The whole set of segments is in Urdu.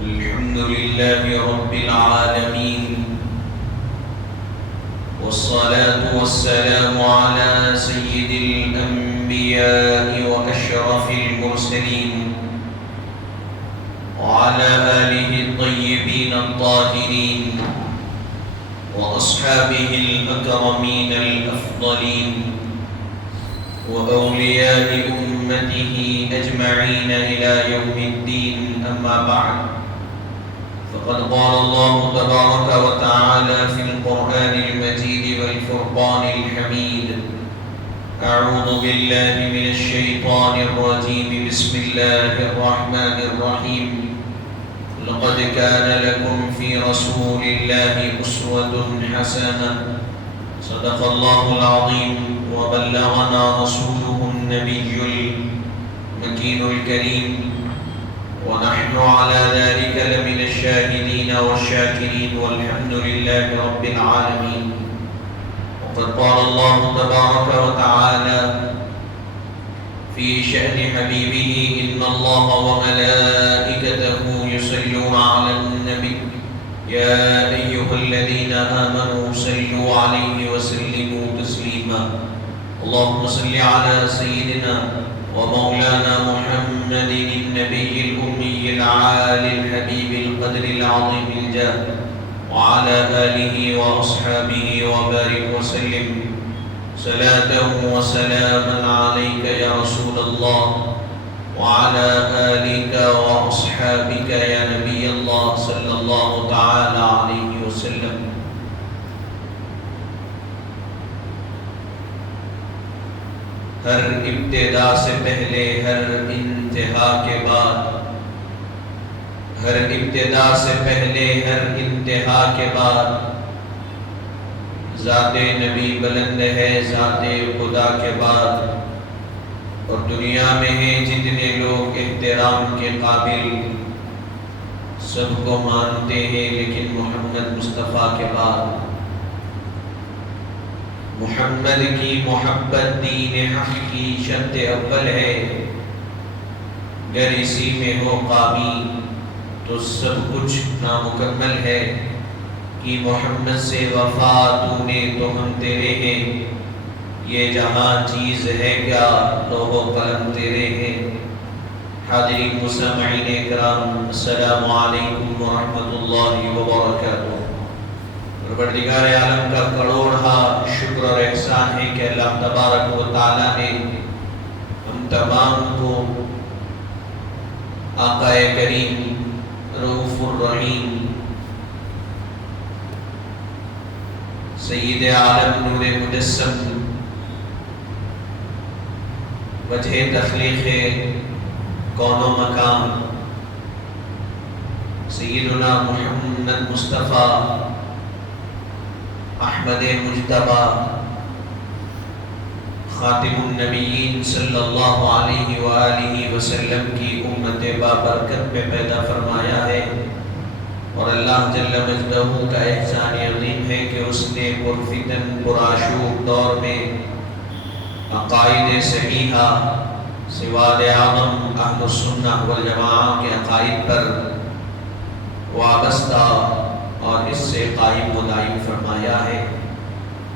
الحمد لله رب العالمين، والصلاة والسلام على سيد الأنبياء وأشرف المرسلين وعلى آله الطيبين الطاهرين وأصحابه الأكرمين الأفضلين وأولياء أمته أجمعين إلى يوم الدين. أما بعد، فقد قال الله تبارك وتعالى في القرآن المجيد والفرقان الحميد: أعوذ بالله من الشيطان الرجيم، بسم الله الرحمن الرحيم. لقد كان لكم في رسول الله أسوة حسنة. صدق الله العظيم وبلغنا رسوله النبي المكين الكريم، ونحن على ذلك لمن الشاهدين والشاكرين، والحمد لله رب العالمين. وقد قال الله تبارك وتعالى في شأن حبيبه: إن الله وملائكته يصلون على النبي يا أيها الذين آمنوا صلوا عليه وسلموا تسليما. اللهم صل على سيدنا ومولانا محمد النبي الأمي العالي الحبيب القدر العظيم الجاه، وعلى آله وأصحابه وبارك وسلم صلاة وسلاما عليك يا رسول الله، وعلى آلك وأصحابك يا نبي الله صلى الله تعالى عليه وسلم. ہر ابتدا سے پہلے، ہر انتہا کے بعد، ہر ابتدا سے پہلے، ہر انتہا کے بعد، ذات نبی بلند ہے ذات خدا کے بعد. اور دنیا میں ہیں جتنے لوگ احترام کے قابل، سب کو مانتے ہیں، لیکن محمد مصطفیٰ کے بعد محمد کی محبت دین حق کی شرط اول ہے. اگر اسی میں ہو قامی تو سب کچھ نامکمل ہے. کہ محمد سے وفا تو نے تو ہم تیرے ہیں، یہ جہاں چیز ہے کیا لوح و قلم تیرے ہیں. حاضرین مستمعین کرام، السلام علیکم ورحمۃ اللہ وبرکاتہ. پروردگار عالم کا کروڑا شکر اور احسان ہے کہ اللہ تبارک و تعالیٰ نے ہم تمام کو آقا کریم رؤوف الرحیم سید عالم نور مجسم وجہ تخلیق کون و مکان سیدنا محمد مصطفیٰ احمد مجتبی خاتم النبیین صلی اللہ علیہ وآلہ وسلم کی امت بابرکت میں پیدا فرمایا ہے. اور اللہ جل مجدہ کا احسان عظیم ہے کہ اس نے پرفتن پرآشوب دور میں عقائد صحیحہ سواد اعظم اہل السنہ والجماعہ کے عقائد پر وابستہ اور اس سے قائم و دائم فرمایا ہے.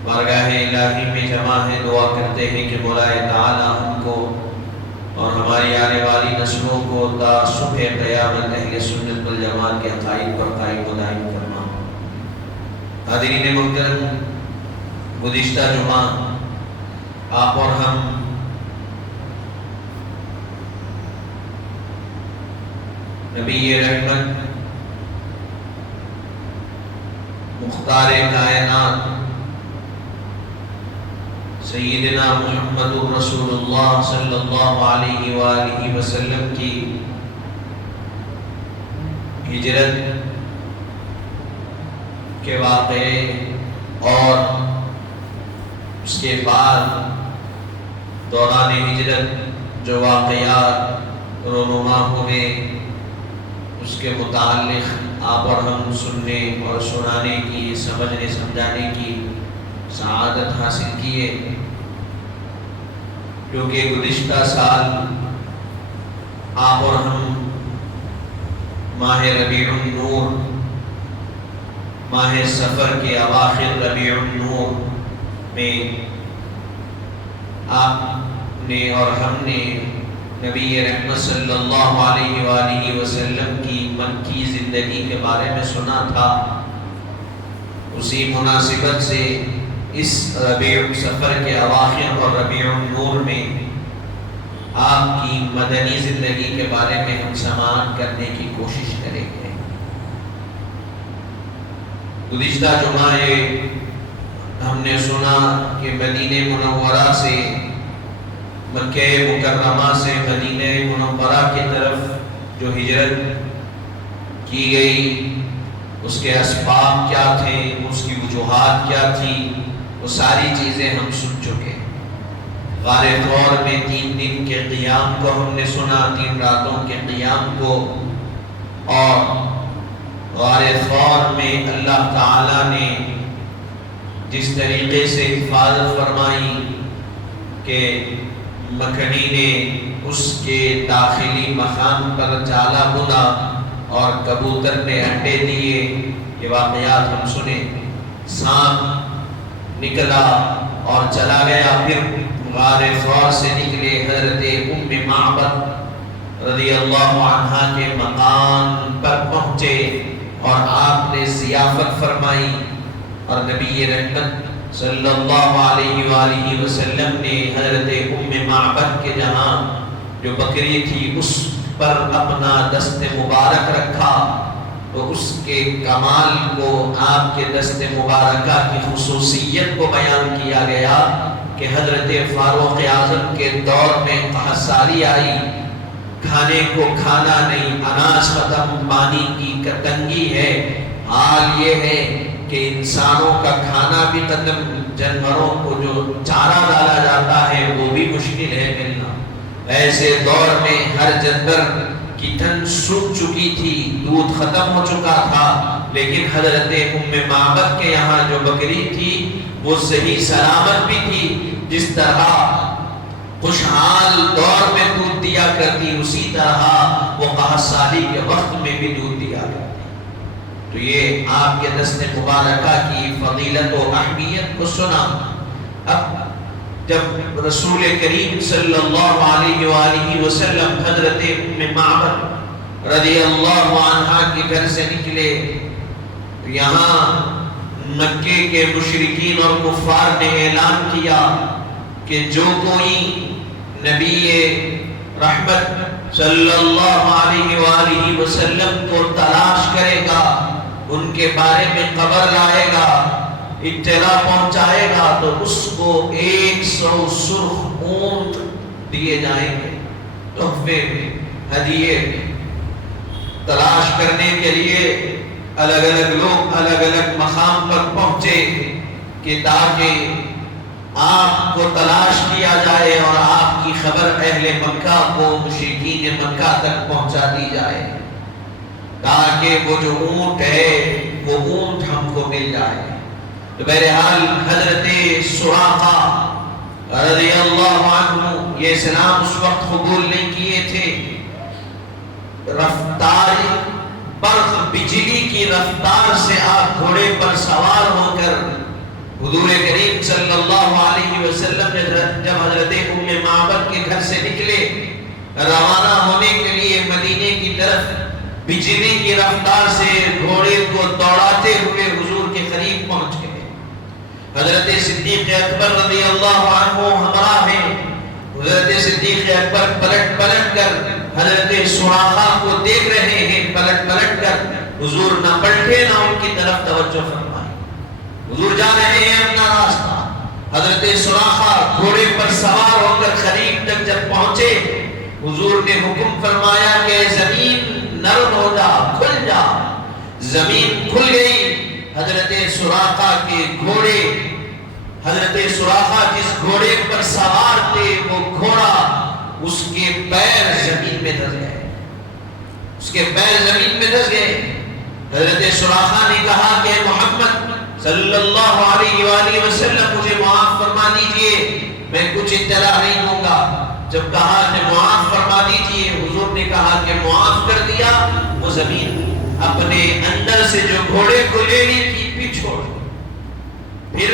بارگاہ الہی میں جمع ہے، دعا کرتے ہیں کہ مولا تعالی ہم کو اور ہماری آنے والی نسلوں کو تا صبح قیامت اہل سنت والجماعت کے عقائد پر قائم و دائم فرما. حاضرین محترم، گزشتہ جمعہ آپ اور ہم نبی رحمت مختار کائنات سیدنا محمد رسول اللہ صلی اللہ علیہ وآلہ وسلم کی ہجرت کے واقعے اور اس کے بعد دوران ہجرت جو واقعات رونما ہوئے اس کے متعلق آپ اور ہم سننے اور سنانے کی، سمجھنے سمجھانے کی سعادت حاصل کیے. کیونکہ گزشتہ سال آپ اور ہم ماہ ربیع النور، ماہ سفر کے اواخر ربیع النور میں آپ نے اور ہم نے نبی رحمت صلی اللہ علیہ وآلہ وسلم کی مکی زندگی کے بارے میں سنا تھا۔ اسی مناسبت سے اس ربیع سفر کے اواخر اور ربیع النور میں آپ کی مدنی زندگی کے بارے میں ہم سماعت کرنے کی کوشش کریں گے۔ گزشتہ جمعہ ہم نے سنا کہ مدینہ منورہ سے، مکہ مکرمہ سے مدینہ منورہ کی طرف جو ہجرت کی گئی، اس کے اسباب کیا تھے، اس کی وجوہات کیا تھی، وہ ساری چیزیں ہم سن چکے۔ غار طور میں 3 دن کے قیام کو ہم نے سنا، 3 راتوں کے قیام کو، اور غار طور میں اللہ تعالیٰ نے جس طریقے سے حفاظت فرمائی کہ مکھنی نے اس کے داخلی مخام پر جالا بنا اور کبوتر نے انڈے دیے، یہ واقعات ہم سنے۔ سانپ نکلا اور چلا گیا، پھر غار ثور سے نکلے حضرت ام معبد رضی اللہ عنہا کے مکان پر پہنچے اور آپ نے ضیافت فرمائی، اور نبی رحمت صلی اللہ علیہ وآلہ وسلم نے حضرت ام معبد کے جہاں جو بکری تھی اس پر اپنا دست مبارک رکھا، تو اس کے کمال کو، آپ کے دست مبارکہ کی خصوصیت کو بیان کیا گیا کہ حضرت فاروق اعظم کے دور میں قحط سالی آئی، کھانے کو کھانا نہیں، اناج ختم، پانی کی تنگی ہے، حال یہ ہے کہ انسانوں کا کھانا بھی ختم، جانوروں کو جو چارہ ڈالا جاتا ہے وہ بھی مشکل ہے ملنا۔ ایسے دور میں ہر جانور کی تن سوکھ چکی تھی، دودھ ختم ہو چکا تھا، لیکن حضرت ام معبد کے یہاں جو بکری تھی وہ صحیح سلامت بھی تھی۔ جس طرح خوشحال دور میں دودھ دیا کرتی، اسی طرح وہ قحط سالی کے وقت میں بھی دودھ دیا کرتی۔ تو یہ آپ کے دست مبارکہ کی فضیلت و اہمیت کو سنا۔ اب جب رسول کریم صلی اللہ علیہ وآلہ وسلم حضرت ام معبد رضی اللہ عنہا کے گھر سے نکلے، یہاں مکے کے مشرکین اور کفار نے اعلان کیا کہ جو کوئی نبی رحمت صلی اللہ علیہ وآلہ وسلم کو تلاش کرے گا، ان کے بارے میں خبر لائے گا، اطلاع پہنچائے گا، تو اس کو 100 سرخ اونٹ دیے جائیں گے تحفے میں، ہدیے میں۔ تلاش کرنے کے لیے الگ الگ لوگ الگ الگ مقام پر پہنچے کہ تاکہ آپ کو تلاش کیا جائے اور آپ کی خبر اہل مکہ کو، مشرکین مکہ تک پہنچا دی جائے، تاکہ وہ جو اونٹ ہے وہ اونٹ ہم کو مل جائے۔ تو بہرحال حضرت سراقہ رضی اللہ عنہ یہ اسلام اس وقت قبول نہیں کیے تھے، رفتار برق بجلی کی رفتار سے آپ گھوڑے پر سوار ہو کر حضور کریم صلی اللہ علیہ وسلم نے جب حضرت ام معبد کے گھر سے نکلے روانہ ہونے کے لیے مدینے کی طرف، بجلی کی رفتار سے گھوڑے کو دوڑاتے ہوئے حضور کے قریب پہنچ گئے۔ حضرت صدیق اکبر رضی اللہ عنہ ہمراہ ہیں، حضرت صدیق اکبر پلٹ پلٹ کر حضرت سراقہ کو دیکھ رہے ہیں، پلٹ پلٹ کر حضور نہ پلٹے نہ ان کی طرف توجہ فرمائے، حضور جا رہے ہیں اپنا راستہ۔ حضرت سراقہ گھوڑے پر سوار ہو کر قریب تک جب پہنچے، حضور نے حکم فرمایا کہ زمین نرم ہو جا، کھل جا۔ زمین کھل گئی، حضرت سراقہ کے گھوڑے، حضرت سراقہ جس گھوڑے پر سوار تھے وہ گھوڑا، اس کے پیر زمین میں دھس گئے، اس کے پیر زمین میں دھس گئے۔ حضرت سراقہ نے کہا کہ محمد صلی اللہ علیہ وآلہ وسلم مجھے معاف فرما دیجئے، میں کچھ اطلاع نہیں دوں گا۔ جب کہا کہ معاف فرما دیجیے، حضور نے کہا کہ معاف کر دیا، وہ زمین اپنے اندر سے جو گھوڑے کو لے لی تھی پھر چھوڑ دی۔ پھر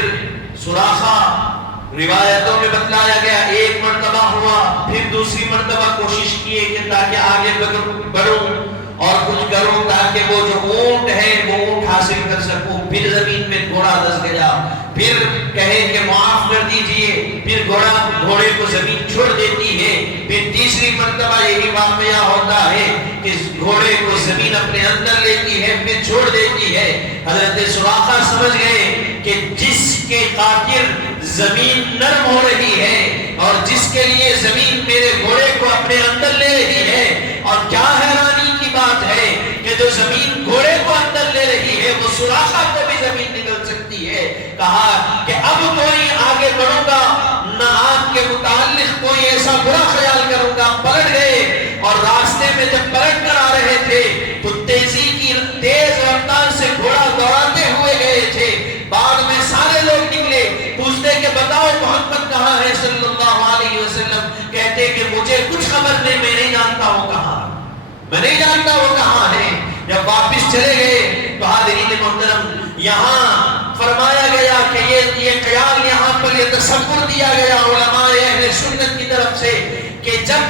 سراخا روایتوں میں بتلایا گیا ایک مرتبہ ہوا، پھر دوسری مرتبہ کوشش کیے کہ تاکہ آگے بڑھوں اور کچھ کروں تاکہ وہ جو اونٹ ہے وہ اونٹ حاصل کر سکوں، پھر زمین میں گھوڑا دھس گیا، پھر کہے کہ معاف کر دیجئے، پھر گھوڑے کو زمین چھوڑ دیتی ہے، پھر تیسری مرتبہ یہی واقعہ ہوتا ہے کہ گھوڑے کو زمین اپنے اندر لیتی ہے پھر چھوڑ دیتی ہے۔ حضرت سراقہ سمجھ گئے کہ جس کے خاطر زمین نرم ہو رہی ہے اور جس کے لیے زمین میرے گھوڑے کو اپنے اندر لے رہی ہے، اور کیا حیرانی کی بات ہے کہ جو زمین گھوڑے کو اندر لے رہی ہے وہ سراقہ کو بھی زمین نکل سکتی ہے۔ کہا کہ اب کوئی آگے بڑھوں گا نہ آپ کے متعلق کوئی ایسا برا خیال کروں گا۔ پلٹ گئے اور راستے میں جب پلٹ کر آ رہے تھے تو تیز رفتار سے گھوڑا دوڑاتے ہوئے گئے تھے۔ بعد میں سارے لوگ نکلے، پوچھتے کہ بتاؤ محمد کہاں ہے صلی اللہ علیہ وسلم؟ کہتے کہ مجھے کچھ خبر نہیں، میں نہیں جانتا وہ کہاں، میں نہیں جانتا وہ کہاں ہے۔ جب واپس چلے گئے تو حاضرین محترم یہاں فرمایا گیا کہ یہ خیال یہاں پر یہ تصور دیا گیا علماء اہل سنت کی طرف سے کہ جب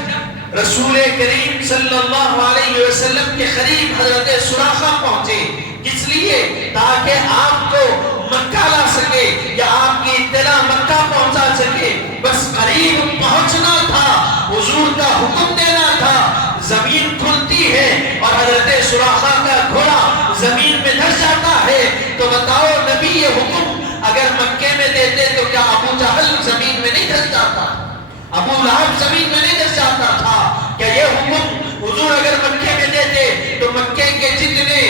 رسول کریم صلی اللہ علیہ وسلم کے قریب حضرت سراقہ پہنچے، کس لیے؟ تاکہ آپ کو مکہ لا سکے یا آپ کی اطلاع مکہ پہنچا سکے، بس قریب پہنچنا تھا، حضور کا حکم دینا تھا۔ زمین کھلتی ہے اور حضرت سراقہ کا گھوڑا زمین میں دھس جاتا ہے، تو بتاؤ نبی یہ حکم اگر مکے میں دیتے تو کیا ابو جہل زمین میں نہیں دھس جاتا؟ ابو لہب زمین میں نہیں دھس جاتا تھا؟ کیا یہ حکم حضور اگر مکے میں دیتے تو مکے کے جتنے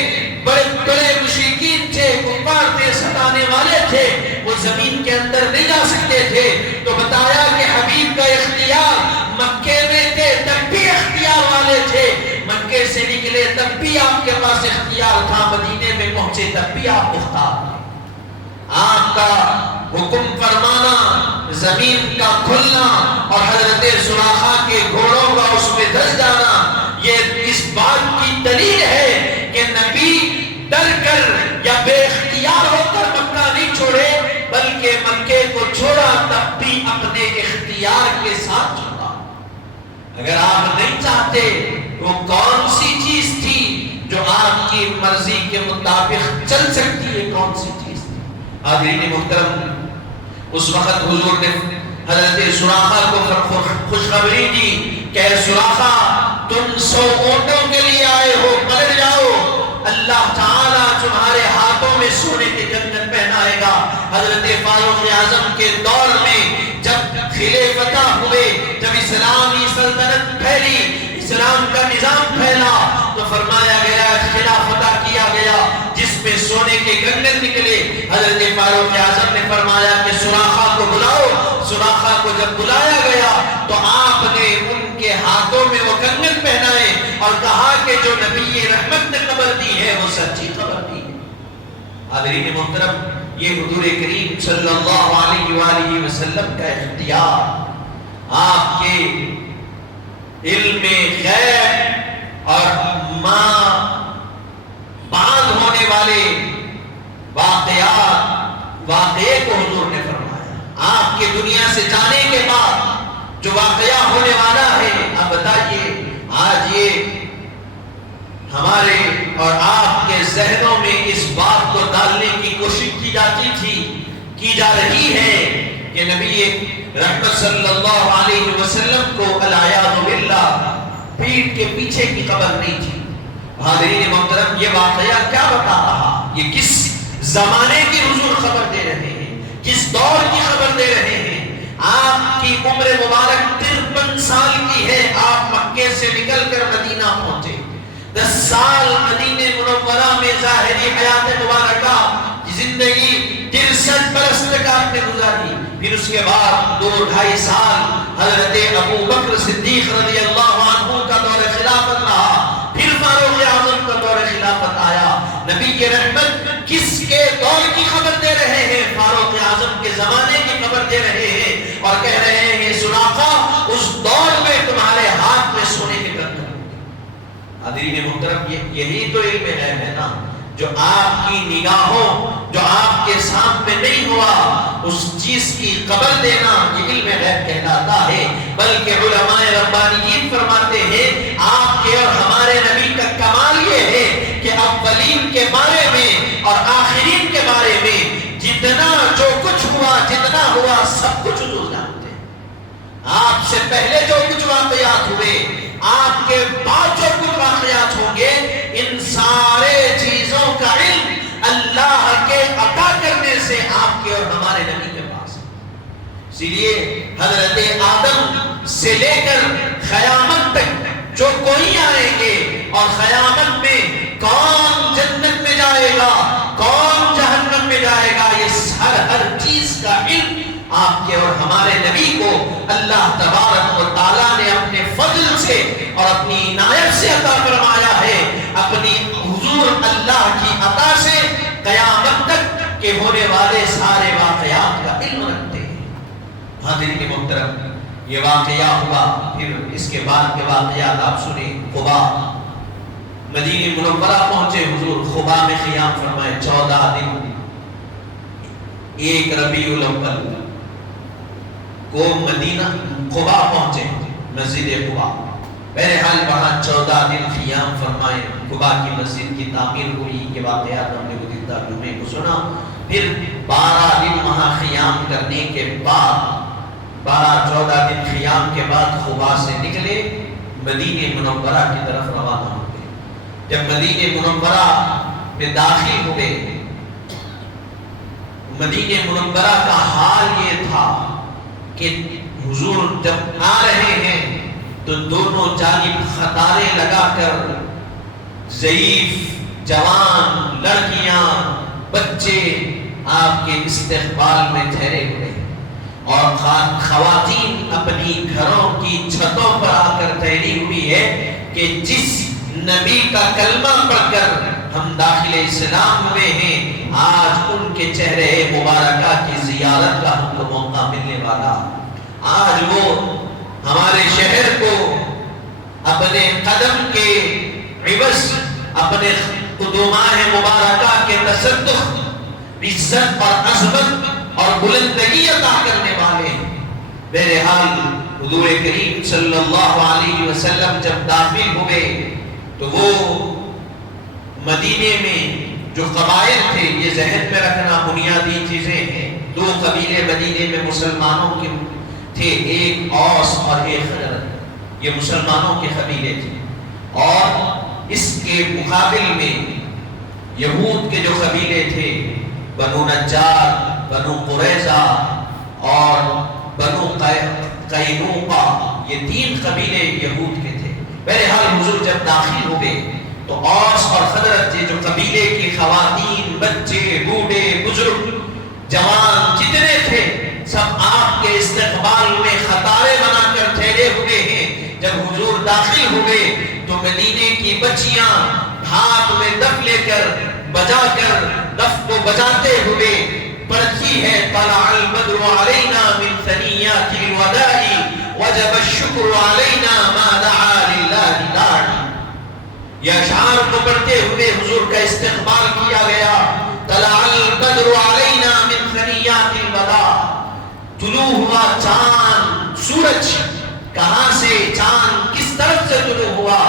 بڑے بڑے مشرکین تھے، کفار تھے، ستانے والے تھے، وہ زمین کے اندر نہیں جا سکتے تھے؟ تو بتایا کہ حبیب کا اختیار مکے میں تھے تب بھی اختیار والے تھے، مکے سے نکلے تب بھی آپ کے پاس اختیار تھا، مدینے میں پہنچے تب بھی آپ مختار تھے۔ آپ کا حکم فرمانا، زمین کا کھلنا اور حضرت سراقہ کے گھوڑوں کا اس میں دھس جانا، یہ اس بات کی دلیل ہے کہ نبی ڈر کر یا بے اختیار ہو کر مکہ نہیں چھوڑے، بلکہ مکے کو چھوڑا تب بھی اپنے اختیار کے ساتھ چھوڑا۔ اگر آپ نہیں چاہتے وہ کون سی چیز تھی جو آپ کی مرضی کے مطابق چل سکتی ہے؟ کون سی چیز تھی؟ حاضرین محترم اس وقت حضور نے حضرت سراقہ کو خوشخبری دی کہ سراقہ تم 100 اونٹوں کے لیے آئے ہو، پلٹ جاؤ، اللہ تعالیٰ تمہارے ہاتھوں میں سونے کے کنگن پہنائے گا۔ حضرت فاروق اعظم کے دور میں جب خلیفہ ہوئے، جب اسلامی سلطنت پھیلی، اسلام کا نظام پھیلا، تو فرمایا گیا خلافت کیا گیا جس میں سونے کے کنگن نکلے۔ حضرت فاروق اعظم نے فرمایا کہ سراقہ کو بلاؤ۔ سراقہ کو جب بلایا گیا تو آپ نے ان کے ہاتھوں میں وہ کنگن پہنائے اور کہا کہ جو نبی رحمت نے خبر دی ہے وہ سچی خبر دی ہے۔ حاضرین محترم یہ حضور کریم صلی اللہ علیہ وآلہ وسلم کا اختیار، آپ کے علم غیب اور بعد ہونے والے واقعے کو حضور نے فرمایا۔ آپ کے دنیا سے جانے کے بعد جو واقعہ ہونے والا ہے، اب بتائیے آج یہ ہمارے اور آپ کے ذہنوں میں اس بات کو ڈالنے کی کوشش کی جا رہی ہے کہ نبی رحمت صلی اللہ علیہ وسلم کو العیاذ باللہ پیٹھ کے پیچھے کی خبر نہیں تھی۔ حاضرین محترم یہ واقعہ کیا بتا رہا؟ یہ کس زمانے کی حضور خبر دے رہے ہیں، کس دور کی خبر دے رہے ہیں؟ آپ کی عمر مبارک 53 سال کی ہے، آپ مکے سے نکل کر مدینہ پہنچے، 10 سال مدینہ منورہ میں ظاہری حیات مبارکہ زندگی 63 برس تک آپ نے گزاری، پھر اس کے بعد 2-2.5 سال حضرت ابو بکر صدیق رضی اللہ عنہ کا دور خلافت رہا، پھر فاروق اعظم کا دور خلافت آیا۔ نبی رحمت کس کے دور کی خبر دے رہے ہیں؟ فاروق اعظم کے زمانے کی خبر دے رہے ہیں اور کہہ رہے ہیں سراقہ اس دور حاضرین محترم، یہی تو علم غیب ہے نا، جو آپ کی نگاہوں، جو آپ کے سامنے نہیں ہوا اس چیز کی خبر دینا، یہ علم غیب کہلاتا ہے۔ بلکہ علماء ربانیین فرماتے ہیں آپ کے اور ہمارے نبی کا کمال یہ ہے کہ اولین کے بارے میں اور آخرین کے بارے میں جتنا جو کچھ ہوا، جتنا ہوا، سب کچھ حضور جانتے ہیں۔ آپ سے پہلے جو کچھ واقعات ہوئے، آپ کے بعد جو کچھ واقعات ہوں گے، ان سارے چیزوں کا علم اللہ کے عطا کرنے سے آپ کے اور ہمارے نبی کے پاس ہے۔ اسی لیے حضرت آدم سے لے کر قیامت تک جو کوئی آئیں گے، اور قیامت میں کون جنت میں جائے گا، کون جہنم میں جائے گا، یہ ہر چیز کا علم آپ کے اور ہمارے نبی کو اللہ تبارک و تعالیٰ نے اپنے فضل سے اور اپنی عنایت سے عطا فرمایا ہے، اپنی حضور اللہ کی عطا سے قیامت تک کے ہونے والے سارے واقعات کا علم رکھتے ہیں۔ حاضرین محترم، یہ واقعہ ہوا، پھر اس کے بعد کے واقعات آپ سنیں۔ قبا، مدینہ منورہ پہنچے حضور، قبا میں قیام فرمائے 14 دن، 1 ربیع الاول کو مدینہ قبا پہنچے، مسجد قبا۔ بہرحال وہاں 14 دن قیام فرمائے، قبا کی مسجد کی تعمیر ہوئی، یہ واقعات ہم نے گزشتہ جمعے کو سنا۔ پھر 12 دن وہاں قیام کرنے کے بعد، 14 دن قیام کے بعد قبا سے نکلے، مدینہ منورہ کی طرف روانہ ہو گئے۔ جب مدینہ منورہ میں داخل ہوئے، مدینہ منورہ کا حال یہ تھا کہ حضور جب آ رہے ہیں تو دونوں جانب قطاریں لگا کر ضعیف جوان لڑکیاں بچے آپ کے استقبال میں ٹھہرے ہوئے، اور خواتین اپنی گھروں کی چھتوں پر آ کر ٹھہری ہوئی ہے کہ جس نبی کا کلمہ پڑھ کر ہم داخل اسلام ہوئے ہیں، آج ان کے چہرے مبارکہ کی زیارت کا ہم کو موقع ملنے والا۔ آج وہ ہمارے شہر کو اپنے قدم کے عوض اپنے قدمائے مبارکہ کے تصدق، عزت اور عظمت اور بلندگی عطا کرنے والے ہیں۔ بہرحال حضور کریم صلی اللہ علیہ وسلم جب داخل ہوئے تو وہ مدینے میں جو قبائل تھے، یہ ذہن میں رکھنا بنیادی چیزیں ہیں، 2 قبیلے مدینے میں مسلمانوں کے تھے، ایک اوس اور ایک خزرج، یہ مسلمانوں کے قبیلے تھے۔ اور اس کے مقابل میں یہود کے جو قبیلے تھے، بنو نجار، بنو قریظہ اور بنو قینوقہ، یہ 3 قبیلے یہود کے تھے۔ بہرحال حضور جب داخل ہوئے تو اوس اور خزرج جو قبیلے کی خواتین، بچے، بوڑھے، بزرگ، جوان جتنے تھے، سب آپ کے استقبال میں قطاریں بنا کر ٹھہرے ہوئے ہیں۔ جب حضور داخل ہوئے تو مدینے کی بچیاں ہاتھ میں دف لے کر، بجا کر، دف کو بجاتے ہوئے پڑھتی ہے، طلع البدر علینا من ثنیات الوداع وجب الشکر علینا ما دعا للہ داعی۔ یہ اشعار کو پڑھتے ہوئے حضور کا استقبال کیا گیا۔ طلع البدر علینا من ثنیات الوداع، طلوع ہوا چاند، سورج کہاں سے، چاند کس طرف سے طلوع ہوا؟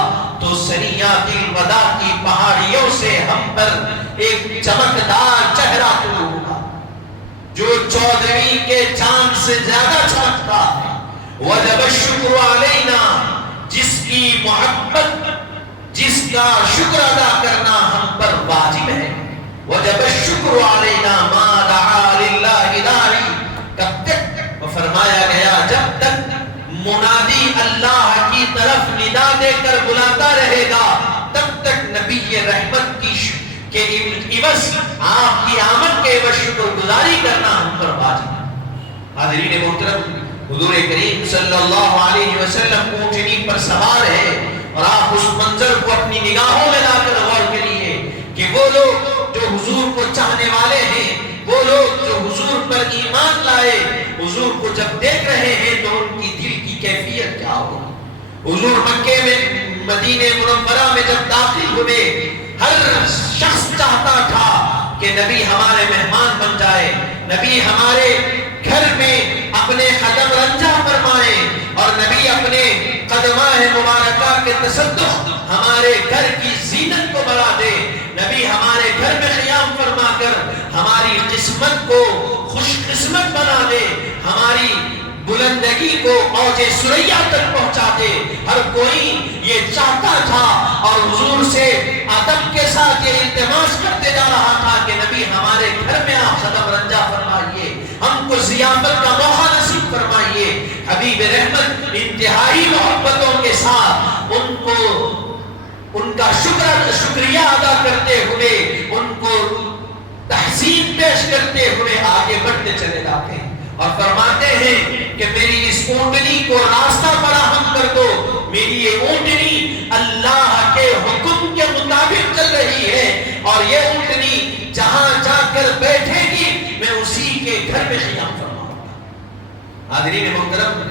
تو ثنیات الوداع کی پہاڑیوں سے ہم پر ایک چمکدار چہرہ طلوع ہوا، جو 14ویں کے چاند سے زیادہ چمکتا ہے۔ وجب الشکر علینا، جس کی محبت، جس کا شکر ادا کرنا ہم پر واجب ہے۔ وجب الشکر علینا ما دعا للہ داعی، کب تک؟ فرمایا گیا جب تک منادی اللہ کی طرف ندا دے کر بلاتا رہے گا، تب تک نبی رحمت کے عوض، آپ کی آمد کے عوض شکر گزاری کرنا ہم پر واجب ہے۔ حاضرین محترم، حضور کریم صلی اللہ علیہ وسلم اونٹنی پر سوار ہے، اور آپ اس منظر کو اپنی نگاہوں میں لا کر غور کریے کہ وہ لوگ جو حضور کو چاہنے والے ہیں، وہ لوگ جو حضور پر ایمان لائے، حضور کو جب دیکھ رہے ہیں تو ان کی دل کی کیفیت کیا ہوگی۔ حضور مکے میں مدینہ منورہ میں جب داخل ہوئے ہر شخص چاہتا تھا کہ نبی ہمارے مہمان بن جائے، نبی ہمارے گھر میں اپنے قدم رنجا فرمائے اور نبی اپنے قدماہ مبارکہ کے تصدق ہمارے گھر کی زینت کو بڑھا دے، نبی ہمارے گھر میں قیام فرما کر ہماری قسمت کو خوش قسمت بنا دے، ہماری بلندگی کو اوج ثریا تک پہنچا دے۔ ہر کوئی یہ چاہتا تھا اور حضور سے ادب کے ساتھ یہ التماس کرتے جا رہا تھا کہ نبی ہمارے گھر میں آپ قدم رنجا فرمائیے، ہم کو ضیافت کا موقع نصیب فرمائیے۔ حبیب رحمت انتہائی محبتوں کے ساتھ ان کو ان کا شکریہ ادا کرتے ہوئے، ان کو تحسین پیش کرتے ہوئے آگے بڑھتے چلے جاتے ہیں اور فرماتے ہیں کہ میری اس اونٹنی کو راستہ فراہم کر دو، میری یہ اونٹنی اللہ کے حکم کے مطابق چل رہی ہے اور یہ اونٹنی جہاں جا کر بیٹھے گی میں اسی کے گھر میں قیام فرماؤں گا۔ حاضرین محترم،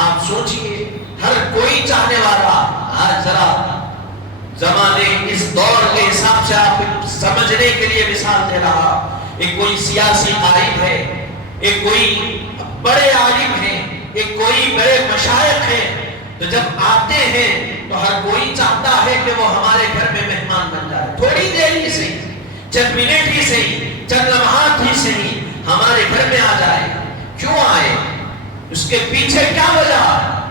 آپ سوچئے ہر کوئی چاہنے والا، آج ذرا زمانے اس دور کے حساب سے آپ سمجھنے کے لیے مثال دے رہا، ایک کوئی سیاسی قائد ہے، ایک کوئی بڑے عالم ہیں، ایک کوئی بڑے مشائخ ہیں، تو جب آتے ہیں تو ہر کوئی چاہتا ہے کہ وہ ہمارے گھر میں مہمان بن جائے، تھوڑی دیر ہی صحیح، چند منٹ ہی صحیح، چند لمحات ہی صحیح ہمارے گھر میں آ جائے۔ کیوں آئے؟ اس کے پیچھے کیا وجہ؟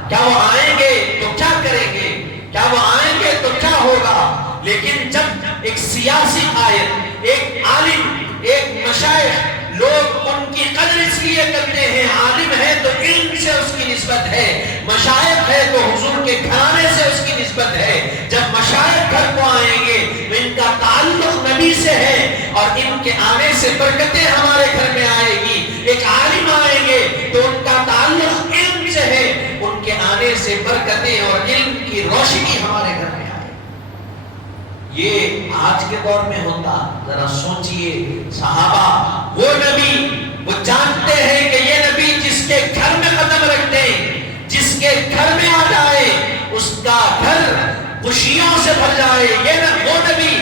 کیا وہ آئیں گے تو کیا کریں گے؟ کیا وہ آئیں گے تو کیا ہوگا؟ لیکن جب ایک سیاسی قائد، ایک عالم، ایک مشائخ، لوگ ان کی قدر اس لیے کرتے ہیں، عالم ہے تو علم سے اس کی نسبت ہے، مشائخ ہے تو حضور کے گھرانے سے اس کی نسبت ہے۔ جب مشائخ گھر کو آئیں گے تو ان کا تعلق نبی سے ہے اور ان کے آنے سے برکتیں ہمارے گھر میں آئے گی۔ ایک عالم آئیں گے تو ان کا تعلق علم سے ہے، ان کے آنے سے برکتیں اور علم کی روشنی ہمارے گھر میں آئے۔ یہ آج کے دور میں ہوتا، ذرا سوچئے، صحابہ وہ نبی، وہ جانتے ہیں کہ یہ نبی جس کے گھر میں قدم رکھ دیں، جس کے گھر میں آ جائے اس کا گھر خوشیوں سے بھر جائے، یہ وہ نبی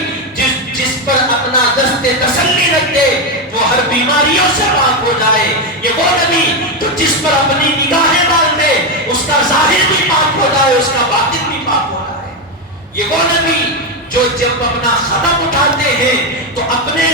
جس پر اپنا دست تسلی رکھ دے وہ ہر بیماریوں سے پاک ہو جائے، یہ وہ نبی تو جس پر اپنی نگاہیں ڈال دے اس کا ظاہر بھی پاک ہو جائے، اس کا باطن بھی پاک ہو جائے۔ یہ وہ نبی جو جب اپنا قدم اٹھاتے ہیں تو اپنے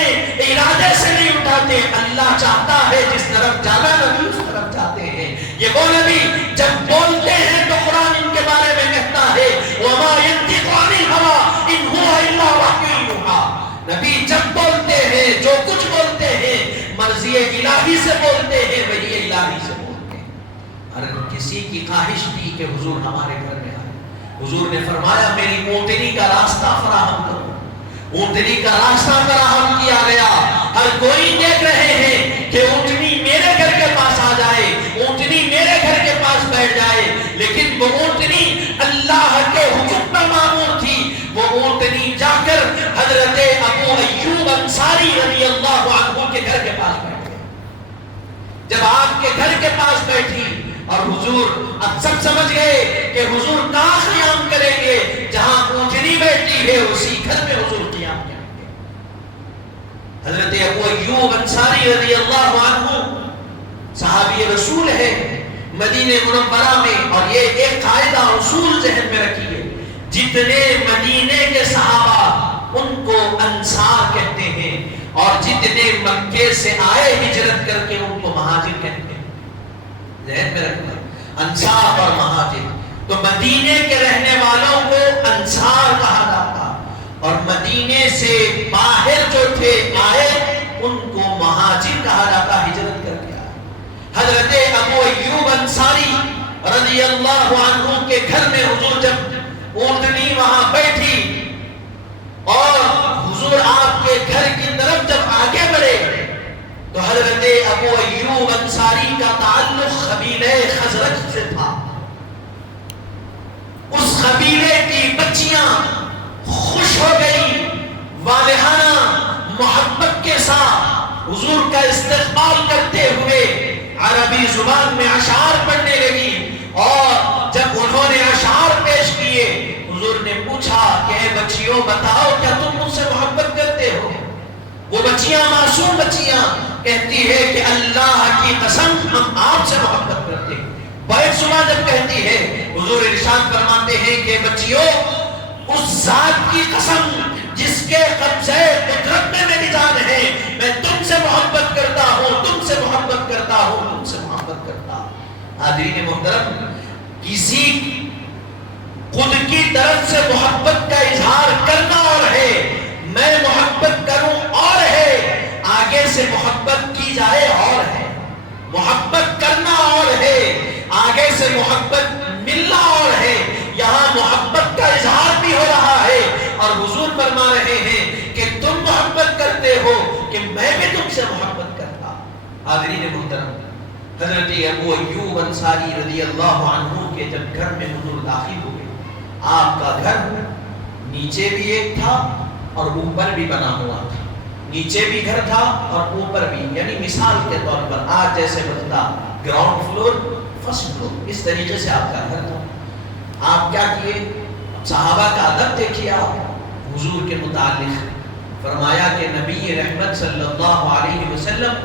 ارادے سے نہیں اٹھاتے، اللہ چاہتا ہے جس طرف جانا نبی اس طرف جاتے ہیں۔ یہ وہ نبی جب بولتے ہیں تو قرآن ان کے بارے میں کہتا ہے وَمَا يَنْطِقُ عَنِ الْهَوَىٰ إِنْ هُوَ إِلَّا وَحْيٌ يُوحَىٰ۔ نبی جب بولتے ہیں، جو کچھ بولتے ہیں مرضی الہی سے بولتے ہیں، وہی الہی سے بولتے ہیں۔ ہر کسی کی خواہش تھی کہ حضور ہمارے گھر میں آئے، حضور نے فرمایا میری اونٹنی کا راستہ فراہم کرو۔ اونٹنی کا راستہ فراہم کیا گیا، ہر کوئی دیکھ رہے ہیں کہ اونٹنی میرے گھر کے پاس آ جائے، اونٹنی میرے گھر کے پاس بیٹھ جائے، لیکن وہ اونٹنی اللہ کے حکم پر مامور تھی۔ وہ اونٹنی جا کر حضرت ابو ایوب انصاری رضی اللہ عنہ کے گھر کے پاس بیٹھ گئی۔ جب آپ کے گھر کے پاس بیٹھی اور حضور اب سب سمجھ گئے کہ حضور کہاں قیام کریں گے، جہاں اونٹنی بیٹھی ہے اسی گھر میں حضور قیام کریں گے۔ حضرت ابو ایوب انصاری رضی اللہ عنہ صحابی رسول ہے مدینہ منورہ میں، اور یہ ایک قاعدہ اصول ذہن میں رکھیے، جتنے مدینے کے صحابہ ان کو انصار کہتے ہیں اور جتنے مکے سے آئے ہجرت کر کے ان کو مہاجر کہتے ہیں۔ ذہن میں رکھنا، انصار اور مہاجر۔ تو مدینے کے رہنے والوں کو انصار کہا جاتا اور مدینے سے باہر جو تھے آئے ان کو مہاجر کہا جاتا، ہجرت کر کے آئے۔ حضرت ابو ایوب انصاری رضی اللہ عنہ کے گھر میں حضور جب اونٹنی وہاں بیٹھی اور حضور آپ کے گھر کی طرف جب آگے بڑھے تو حضرت ابو ایوب انصاری کا تعلق قبیلہ خزرج سے تھا۔ اس قبیلے کی بچیاں خوش ہو گئی، والہانہ محبت کے ساتھ حضور کا استقبال کرتے ہوئے عربی زبان میں اشعار پڑھنے لگی، اور جب انہوں نے اشعار پیش کیے حضور نے بچیوں بتاؤ کیا تم مجھ سے محبت کرتے ہو؟ وہ بچیاں معصوم بچیاں کہتی ہے کہ اللہ کی قسم ہم آپ سے محبت کرتے ہیں۔ بیت صبح جب کہتی ہے حضور ارشاد فرماتے ہیں کہ بچیوں اس ذات کی قسم جس کے قبضے قدرت میں میری جان ہے، میں تم سے محبت کرتا ہوں، تم سے محبت کرتا ہوں، تم سے محبت کرتا ہوں۔ حاضرین محترم، کسی خود کی طرف سے محبت کا اظہار کرنا اور ہے، میں محبت کروں اور ہے، آگے سے محبت کی جائے اور ہے۔ محبت کرنا اور ہے، آگے سے محبت ملنا اور ہے۔ یہاں محبت کا اظہار بھی ہو رہا ہے اور حضور فرما رہے ہیں کہ تم محبت کرتے ہو کہ میں بھی تم سے محبت کرتا۔ حاضرین محترم، حضرت ابو ایوب انصاری رضی اللہ عنہ کے جب گھر میں حضور داخل ہوئے، آپ کا گھر نیچے بھی ایک تھا اور اوپر بھی بنا ہوا تھا، نیچے بھی گھر تھا اور اوپر بھی، یعنی مثال کے طور پر آج جیسے بنتا گراؤنڈ فلور فرسٹ فلور، اس طریقے سے آپ کا گھر تھا۔ آپ کیا کیے؟ صحابہ کا ادب دیکھیے آپ حضور کے متعلق، فرمایا کہ نبی رحمت صلی اللہ علیہ وسلم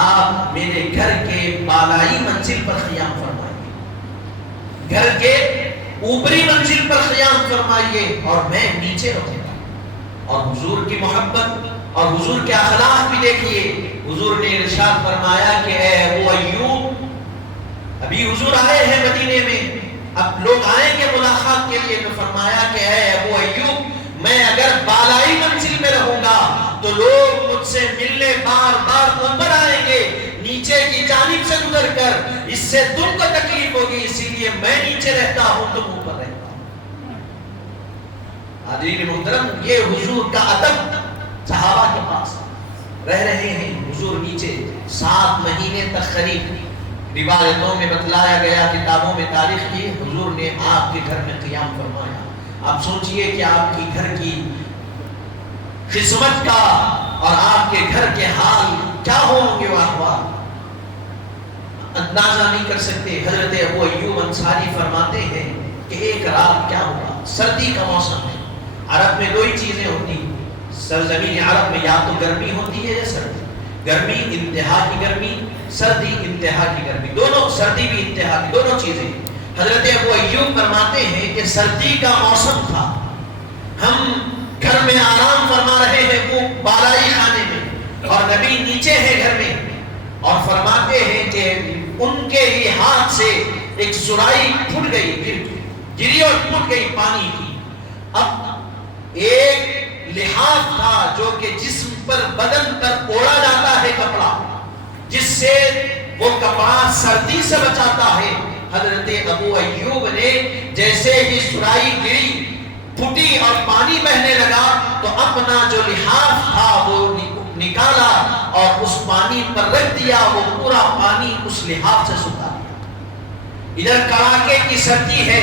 آپ میرے گھر کے بالائی منزل پر قیام فرمائیے، گھر کے اوپری منزل پر قیام فرمائیے اور میں نیچے رہوں گا۔ اور حضور کی محبت اور حضور کے اخلاق بھی دیکھیے، حضور نے ارشاد فرمایا کہ اے ابو ایوب، ابھی حضور آئے ہیں مدینے میں، اب لوگ آئیں گے ملاقات کے لیے، تو فرمایا کہ اے ابو ایوب، میں اگر بالائی منزل میں رہوں گا تو لوگ مجھ سے ملنے بار بار اوپر آئیں گے، نیچے کی جانب سے گزر کر، اس سے تم کو تکلیف ہوگی، اسی لیے میں نیچے رہتا ہوں، تم اوپر رہتا ہوں۔ حاضرین محترم، یہ حضور کا ادب صحابہ کے پاس رہ رہے ہیں۔ حضور نیچے 7 مہینے تک قریب روایتوں میں بتلایا گیا، کتابوں میں تاریخ کی، حضور نے آپ کے گھر میں قیام فرمایا۔ آپ سوچئے کہ آپ کی گھر کی قسمت کا اور آپ کے گھر کے حال کیا ہوں گے، وہ احوال اندازہ نہیں کر سکتے۔ حضرت ابو ایوب انصاری فرماتے ہیں کہ ایک رات کیا ہوا، سردی کا موسم ہے، عرب میں 2 ہی چیزیں ہوتی، سرزمین عرب میں یا تو گرمی ہوتی ہے یا سردی، گرمی انتہا کی گرمی، سردی انتہا کی گرمی، دونوں، سردی بھی انتہا کی، دونوں چیزیں۔ حضرت ابو ایوب فرماتے ہیں کہ سردی کا موسم تھا، ہم گھر میں آرام فرما رہے ہیں، وہ بالائی خانے میں، اور نبی نیچے ہیں گھر میں، اور فرماتے ہیں کہ ان کے ہی ہاتھ سے ایک سرائی پھٹ گئی، گری اور پھٹ گئی پانی کی۔ اب ایک لحاف تھا جو کہ جسم پر، بدن پر اوڑھا جاتا ہے کپڑا، جس سے وہ کپڑا سردی سے بچاتا ہے۔ حضرت ابو ایوب نے جیسے ہی سرائی گری، پھٹی اور پانی بہنے لگا، تو اپنا جو لحاف تھا وہ نکالا اور اس پانی پر رکھ دیا، وہ پورا پانی اس لحاف سے سکھا دیا۔ ادھر کڑاکے کی سردی ہے،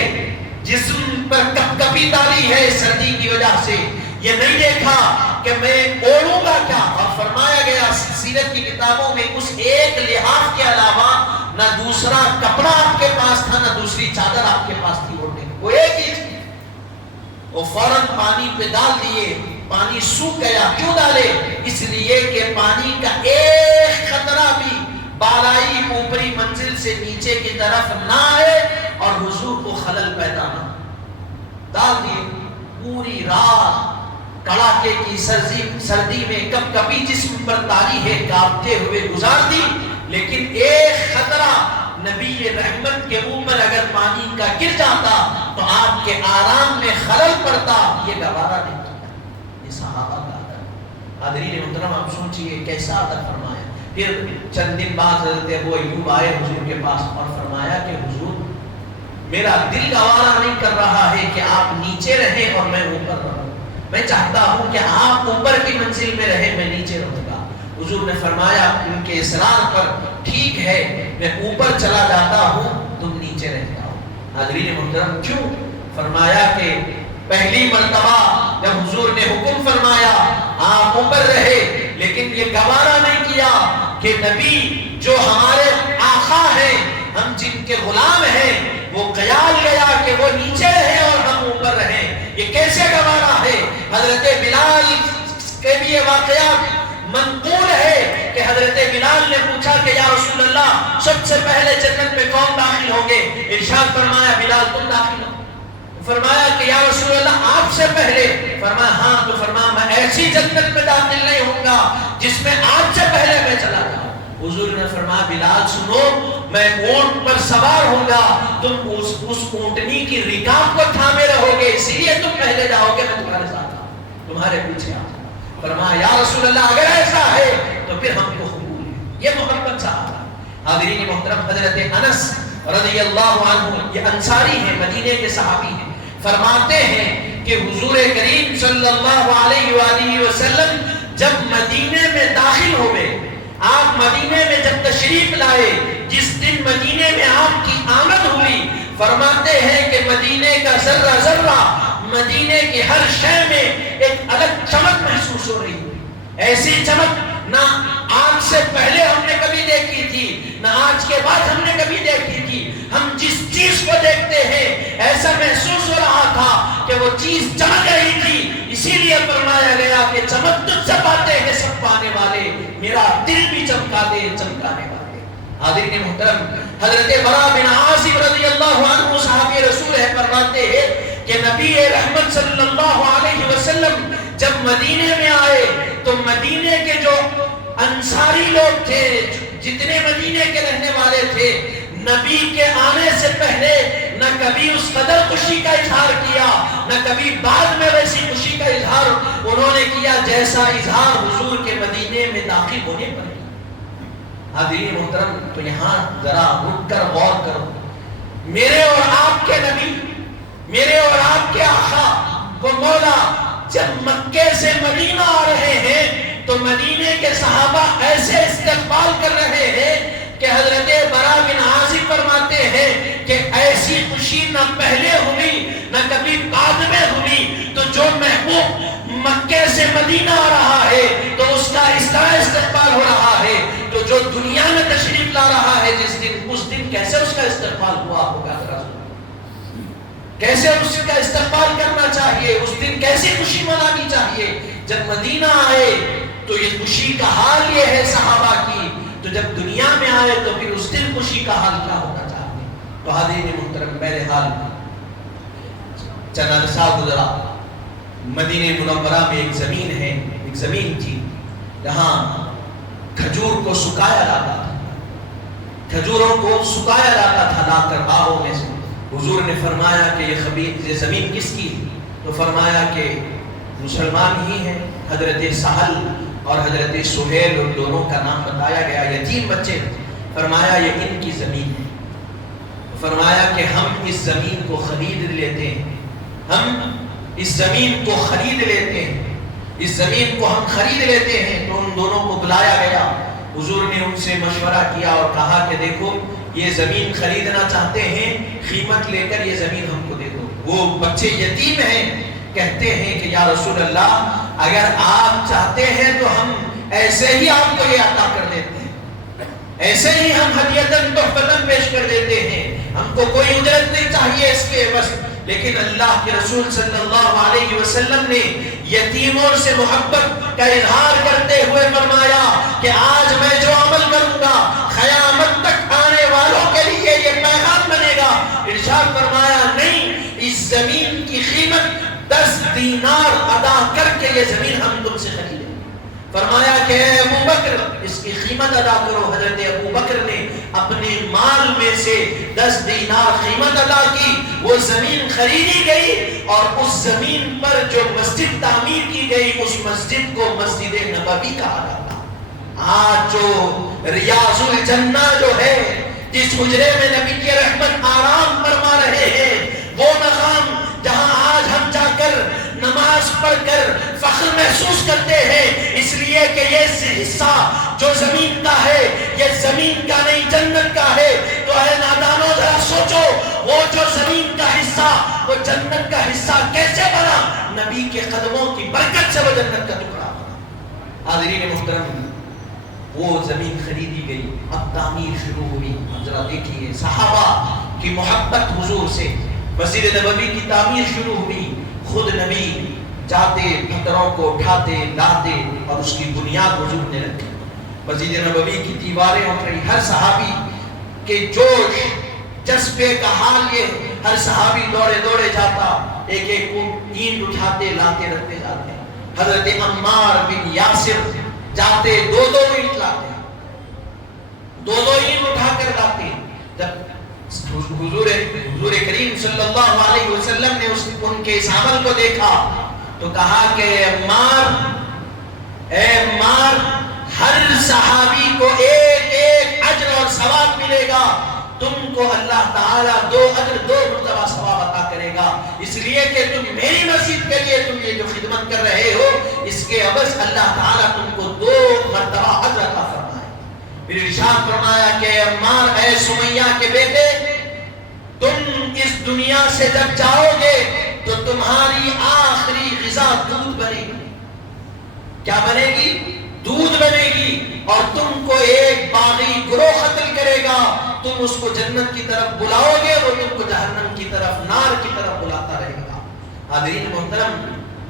جسم پر کپکپی ڈالی ہے سردی کی وجہ سے، یہ نہیں دیکھا کہ میں اوڑھوں گا کیا، اور فرمایا گیا سیرت کی کتابوں میں اس ایک لحاف کے علاوہ نہ دوسرا کپڑا آپ کے پاس تھا، نہ دوسری چادر آپ کے پاس تھی اوڑھنے کی، وہ ایک ہی چیز۔ وہ فوراً پانی پہ ڈال دیے، پانی سوکھ گیا۔ کیوں ڈالے؟ اس لیے کہ پانی کا ایک قطرہ بھی بالائی اوپری منزل سے نیچے کی طرف نہ آئے اور حضور کو خلل پیدا نہ۔ ڈال دیے، پوری رات کڑاکے کی سردی میں کب کبھی جسم پر تاری ہے کانپتے ہوئے گزار دی، لیکن ایک خطرہ نبی رحمت کے اوپر اگر پانی کا گر جاتا تو آپ کے آرام میں خلل پڑتا، یہ گوارا نہیں کرتا۔ یہ صحابہ کا ادب۔ حاضرین محترم، آپ سوچئے کیسا ادب فرمایا۔ پھر چند دن بعد حضرت ابو ایوب آئے حضور کے پاس اور فرمایا کہ حضور، میرا دل گوارا نہیں کر رہا ہے کہ آپ نیچے رہیں اور میں اوپر رہوں، میں چاہتا ہوں کہ آپ اوپر کی منزل میں رہیں، میں نیچے رہوں گا۔ حضور نے فرمایا ان کے اصرار پر، ٹھیک ہے میں اوپر چلا جاتا ہوں، تم نیچے رہ جاؤ۔ حاضرین محترم، کیوں؟ فرمایا کہ پہلی مرتبہ جب حضور نے حکم فرمایا آپ اوپر رہے، لیکن یہ گوارا نہیں کیا کہ نبی جو ہمارے آقا ہیں، ہم جن کے غلام ہیں، وہ خیال گیا کہ وہ نیچے رہے اور ہم اوپر رہیں۔ یہ کیسے گوارا ہے حضرت بلال کے بھی یہ واقعہ منقول ہے کہ حضرت بلال نے پوچھا کہ یا رسول اللہ سب سے پہلے جنت میں کون داخل ہوں گے؟ ارشاد فرمایا بلال تم داخل ہو۔ فرمایا کہ یا رسول اللہ آپ سے پہلے؟ فرمایا ہاں۔ تو فرمایا میں ایسی جنت میں داخل نہیں ہوں گا جس میں آپ سے پہلے میں چلا جاؤں۔ حضور نے فرمایا بلال سنو، میں اونٹ پر سوار ہوں گا، تم اس اونٹنی کی رکاب کو تھامے رہو گے، اسی لیے تم پہلے جاؤ گے، میں تمہارے ساتھ آؤں، تمہارے پیچھے آؤں۔ فرمایا یا رسول اللہ اگر ایسا ہے تو پھر ہم کو قبول ہے۔ یہ محمد صاحب حاضرین محترم، حضرت انس رضی اللہ عنہ یہ انصاری ہیں، مدینے کے صحابی ہیں، فرماتے ہیں کہ حضور کریم صلی اللہ علیہ وآلہ وسلم جب مدینے میں داخل ہوئے، آپ مدینے میں جب تشریف لائے، جس دن مدینے میں آپ کی آمد ہوئی، فرماتے ہیں کہ مدینے کا ذرہ ذرہ، مدینے کی ہر شے میں ایک الگ چمک محسوس ہو رہی ہے۔ ایسی چمک نہ آج سے پہلے ہم نے کبھی دیکھی تھی، نہ آج کے بعد ہم نے کبھی دیکھی تھی۔ ہم جس چیز کو دیکھتے ہیں ایسا محسوس ہو رہا تھا کہ وہ چیز چمک رہی تھی، اسی لیے فرمایا گیا کہ چمک تجھ سے پاتے ہیں سب پانے والے، میرا دل بھی چمکا دے چمکانے والے۔ حاضرین محترم، حضرت برا بن عازب رضی اللہ عنہ صحابی رسول ہے، فرماتے ہیں کہ نبی رحمت صلی اللہ علیہ وسلم جب مدینے میں آئے تو مدینے کے جو انصاری لوگ تھے، جتنے مدینے کے رہنے والے تھے، نبی کے آنے سے پہلے نہ کبھی اس قدر خوشی کا اظہار کیا، نہ کبھی بعد میں ویسی خوشی کا اظہار انہوں نے کیا جیسا اظہار حضور کے مدینے میں داخل ہونے پر کیا۔ حاضرین محترم، تو یہاں ذرا رک کر غور کرو، میرے اور آپ کے نبی، میرے اور آپ کے آقا وہ مولا جب مکے سے مدینہ آ رہے ہیں تو مدینے کے صحابہ ایسے استقبال کر رہے ہیں کہ حضرت برا بن عازب فرماتے ہیں کہ ایسی خوشی نہ پہلے ہوئی نہ کبھی بعد میں ہوئی۔ تو جو محبوب مکے سے مدینہ آ رہا ہے تو اس کا اس طرح استقبال ہو رہا ہے، تو جو دنیا میں تشریف لا رہا ہے جس دن، اس دن کیسے اس کا استقبال ہوا ہوگا؟ کیسے اس کا استقبال کرنا چاہیے، اس دن کیسی خوشی منانی چاہیے؟ جب مدینہ آئے تو یہ خوشی کا حال یہ ہے صحابہ کی، تو جب دنیا میں آئے تو پھر اس دن خوشی کا حال کیا ہونا چاہیے؟ تو حاضرین محترم، بہرحال چند سال گزرا، مدینہ منورہ میں ایک زمین ہے، ایک زمین تھی جہاں کھجور کو سکایا جاتا تھا، کھجوروں کو سکایا جاتا تھا لا کر باغوں میں سے۔ حضور نے فرمایا کہ یہ زمین کس کی؟ تو فرمایا کہ مسلمان ہی ہیں، حضرت سہل اور حضرت سہیل، اور دونوں کا نام بتایا گیا، یتیم بچے۔ فرمایا یہ ان کی زمین ہے۔ فرمایا کہ ہم اس زمین کو خرید لیتے ہیں، ہم اس زمین کو خرید لیتے ہیں، اس زمین کو ہم خرید لیتے ہیں۔ تو ان دونوں کو بلایا گیا، حضور نے ان سے مشورہ کیا اور کہا کہ دیکھو یہ زمین خریدنا چاہتے ہیں، قیمت لے کر یہ زمین ہم کو دے دو۔ وہ بچے یتیم ہیں، کہتے ہیں کہ یا رسول اللہ اگر آپ چاہتے ہیں تو ہم ایسے ہی آپ کو یہ عطا کر دیتے ہیں، ایسے ہی ہم ہدیتاً تحفتاً پیش کر دیتے ہیں، ہم کو کوئی اجرت نہیں چاہیے اس کے عوض۔ لیکن اللہ کے رسول صلی اللہ علیہ وسلم نے یتیموں سے محبت کا اظہار کرتے ہوئے فرمایا کہ آج میں جو عمل کروں گا قیامت تک آنے والوں کے لیے یہ پیغام بنے گا۔ ارشاد فرمایا نہیں، اس زمین کی قیمت 10 دینار ادا کر کے یہ زمین ہم تم سے خریدیں۔ فرمایا کہ اے ابو بکر اس کی قیمت ادا کرو۔ حضرت ابو بکر نے اپنے مال میں سے 10 دینار قیمت ادا کی، وہ زمین خریدی گئی اور اس زمین پر جو مسجد تعمیر کی گئی اس مسجد کو مسجد نبوی کہا جاتا۔ آج جو ریاض الجنہ جو ہے، جس حجرے میں نبی کی رحمت آرام فرما رہے ہیں، وہ مقام جہاں آج ہم جا کر نماز پڑھ کر فخر محسوس کرتے ہیں، اس لیے کہ یہ حصہ جو زمین کا ہے یہ زمین کا نہیں جنت کا ہے۔ تو اے نادانو ذرا سوچو، وہ جو زمین کا حصہ وہ جنت کا حصہ کیسے بنا؟ نبی کے قدموں کی برکت سے وہ جنت کا ٹکڑا بنا۔ حاضرین محترم، وہ زمین خریدی گئی، اب تعمیر شروع ہوئی۔ ذرا دیکھیے صحابہ کی محبت حضور سے، مسجد نبوی کی تعمیر شروع ہوئی۔ خود نبی جاتے پتھروں کو اٹھاتے لاتے اور اس کی بنیاد حضور نے رکھی. مسجد نبوی کی دیواریں اٹھ رہی. ہر صحابی کے جوش جذبے کا حال یہ, ہر صحابی دوڑے دوڑے جاتا, ایک ایک اینٹ اٹھاتے لاتے رکھتے جاتے. حضرت عمار بن یاسر جاتے دو دو اینٹ لاتے, دو دو اینٹ اٹھا کر لاتے. جب حضور کریم صلی اللہ علیہ وسلم نے ان کے اس عمل کو دیکھا تو کہا کہ اے عمار, ہر صحابی کو ایک ایک اجر اور ثواب ملے گا, تم کو اللہ تعالیٰ 2 اجر 2 مرتبہ ثواب عطا کرے گا, اس لیے کہ تم میری مسجد کے لیے تم یہ جو خدمت کر رہے ہو اس کے عوض اللہ تعالیٰ تم کو 2 مرتبہ اجر عطا فرمائے. پھر ارشاد فرمایا کہ عمار, اے سمیہ کے بیٹے, تم اس دنیا سے جب جاؤ گے تو تمہاری آخری غذا دودھ بنے گی. کیا بنے گی؟ دودھ بنے گی. اور تم کو ایک باغی گروہ قتل کرے گا, تم اس کو جنت کی طرف بلاؤ گے, وہ تم کو جہنم کی طرف, نار کی طرف بلاتا رہے گا. حاضرین محترم,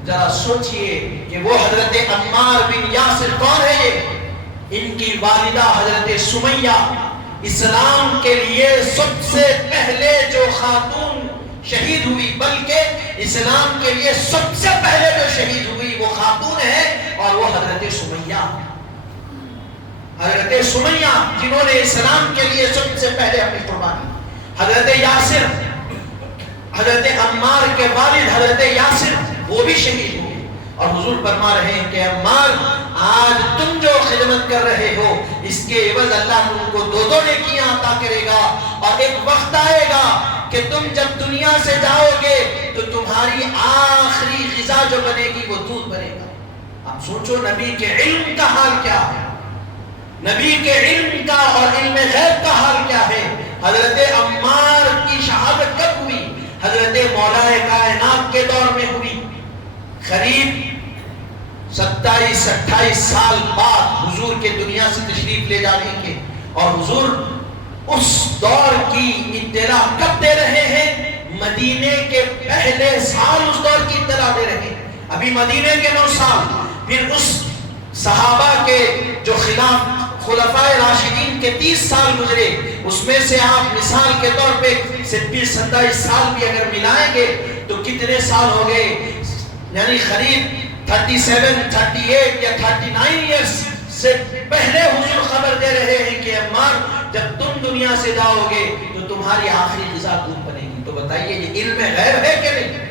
ذرا سوچئے کہ وہ حضرت عمار بن یاسر کون ہے. یہ ان کی والدہ حضرت سمیہ اسلام کے لیے سب سے پہلے جو خاتون شہید ہوئی, بلکہ اسلام کے لیے سب سے پہلے جو شہید ہوئی وہ خاتون ہے, اور وہ حضرت سمیہ. حضرت سمیہ جنہوں نے اسلام کے لیے سب سے پہلے اپنی قربانی. حضرت یاسر, حضرت عمار کے والد حضرت یاسر, وہ بھی شہید ہوئے. اور حضور فرما رہے ہیں کہ عمار, آج تم جو خدمت کر رہے ہو اس کے عوض اللہ تم کو 2 نیکیاں عطا کرے گا. اور ایک وقت آئے گا کہ تم جب دنیا سے جاؤ گے تو تمہاری آخری غذا جو بنے گی وہ دودھ بنے گا. اب سوچو نبی کے علم کا حال کیا ہے, نبی کے علم کا اور علم غیب کا حال کیا ہے. حضرت عمار کی شہادت کب ہوئی؟ حضرت مولا کائنات کے دور میں ہوئی. قریب 27-28 سال بعد حضور کے دنیا سے تشریف لے جانے کے. اور حضور اس دور کی اطلاع کب دے رہے ہیں؟ مدینے کے پہلے سال اس دور کی اطلاع دے رہے ہیں. ابھی مدینے کے 9 سال, پھر اس صحابہ کے جو خلفائے راشدین کے 30 سال گزرے, اس میں سے آپ مثال کے طور پہ 26-27 سال بھی اگر ملائیں گے تو کتنے سال ہو گئے؟ یعنی قریب 37, 38 یا 39 ایئرز سے پہلے حضور خبر دے رہے ہیں کہ عمار, جب تم دنیا سے جاؤ گے تو تمہاری آخری غذا دودھ بنے گی. تو بتائیے یہ علم غیب ہے کہ نہیں؟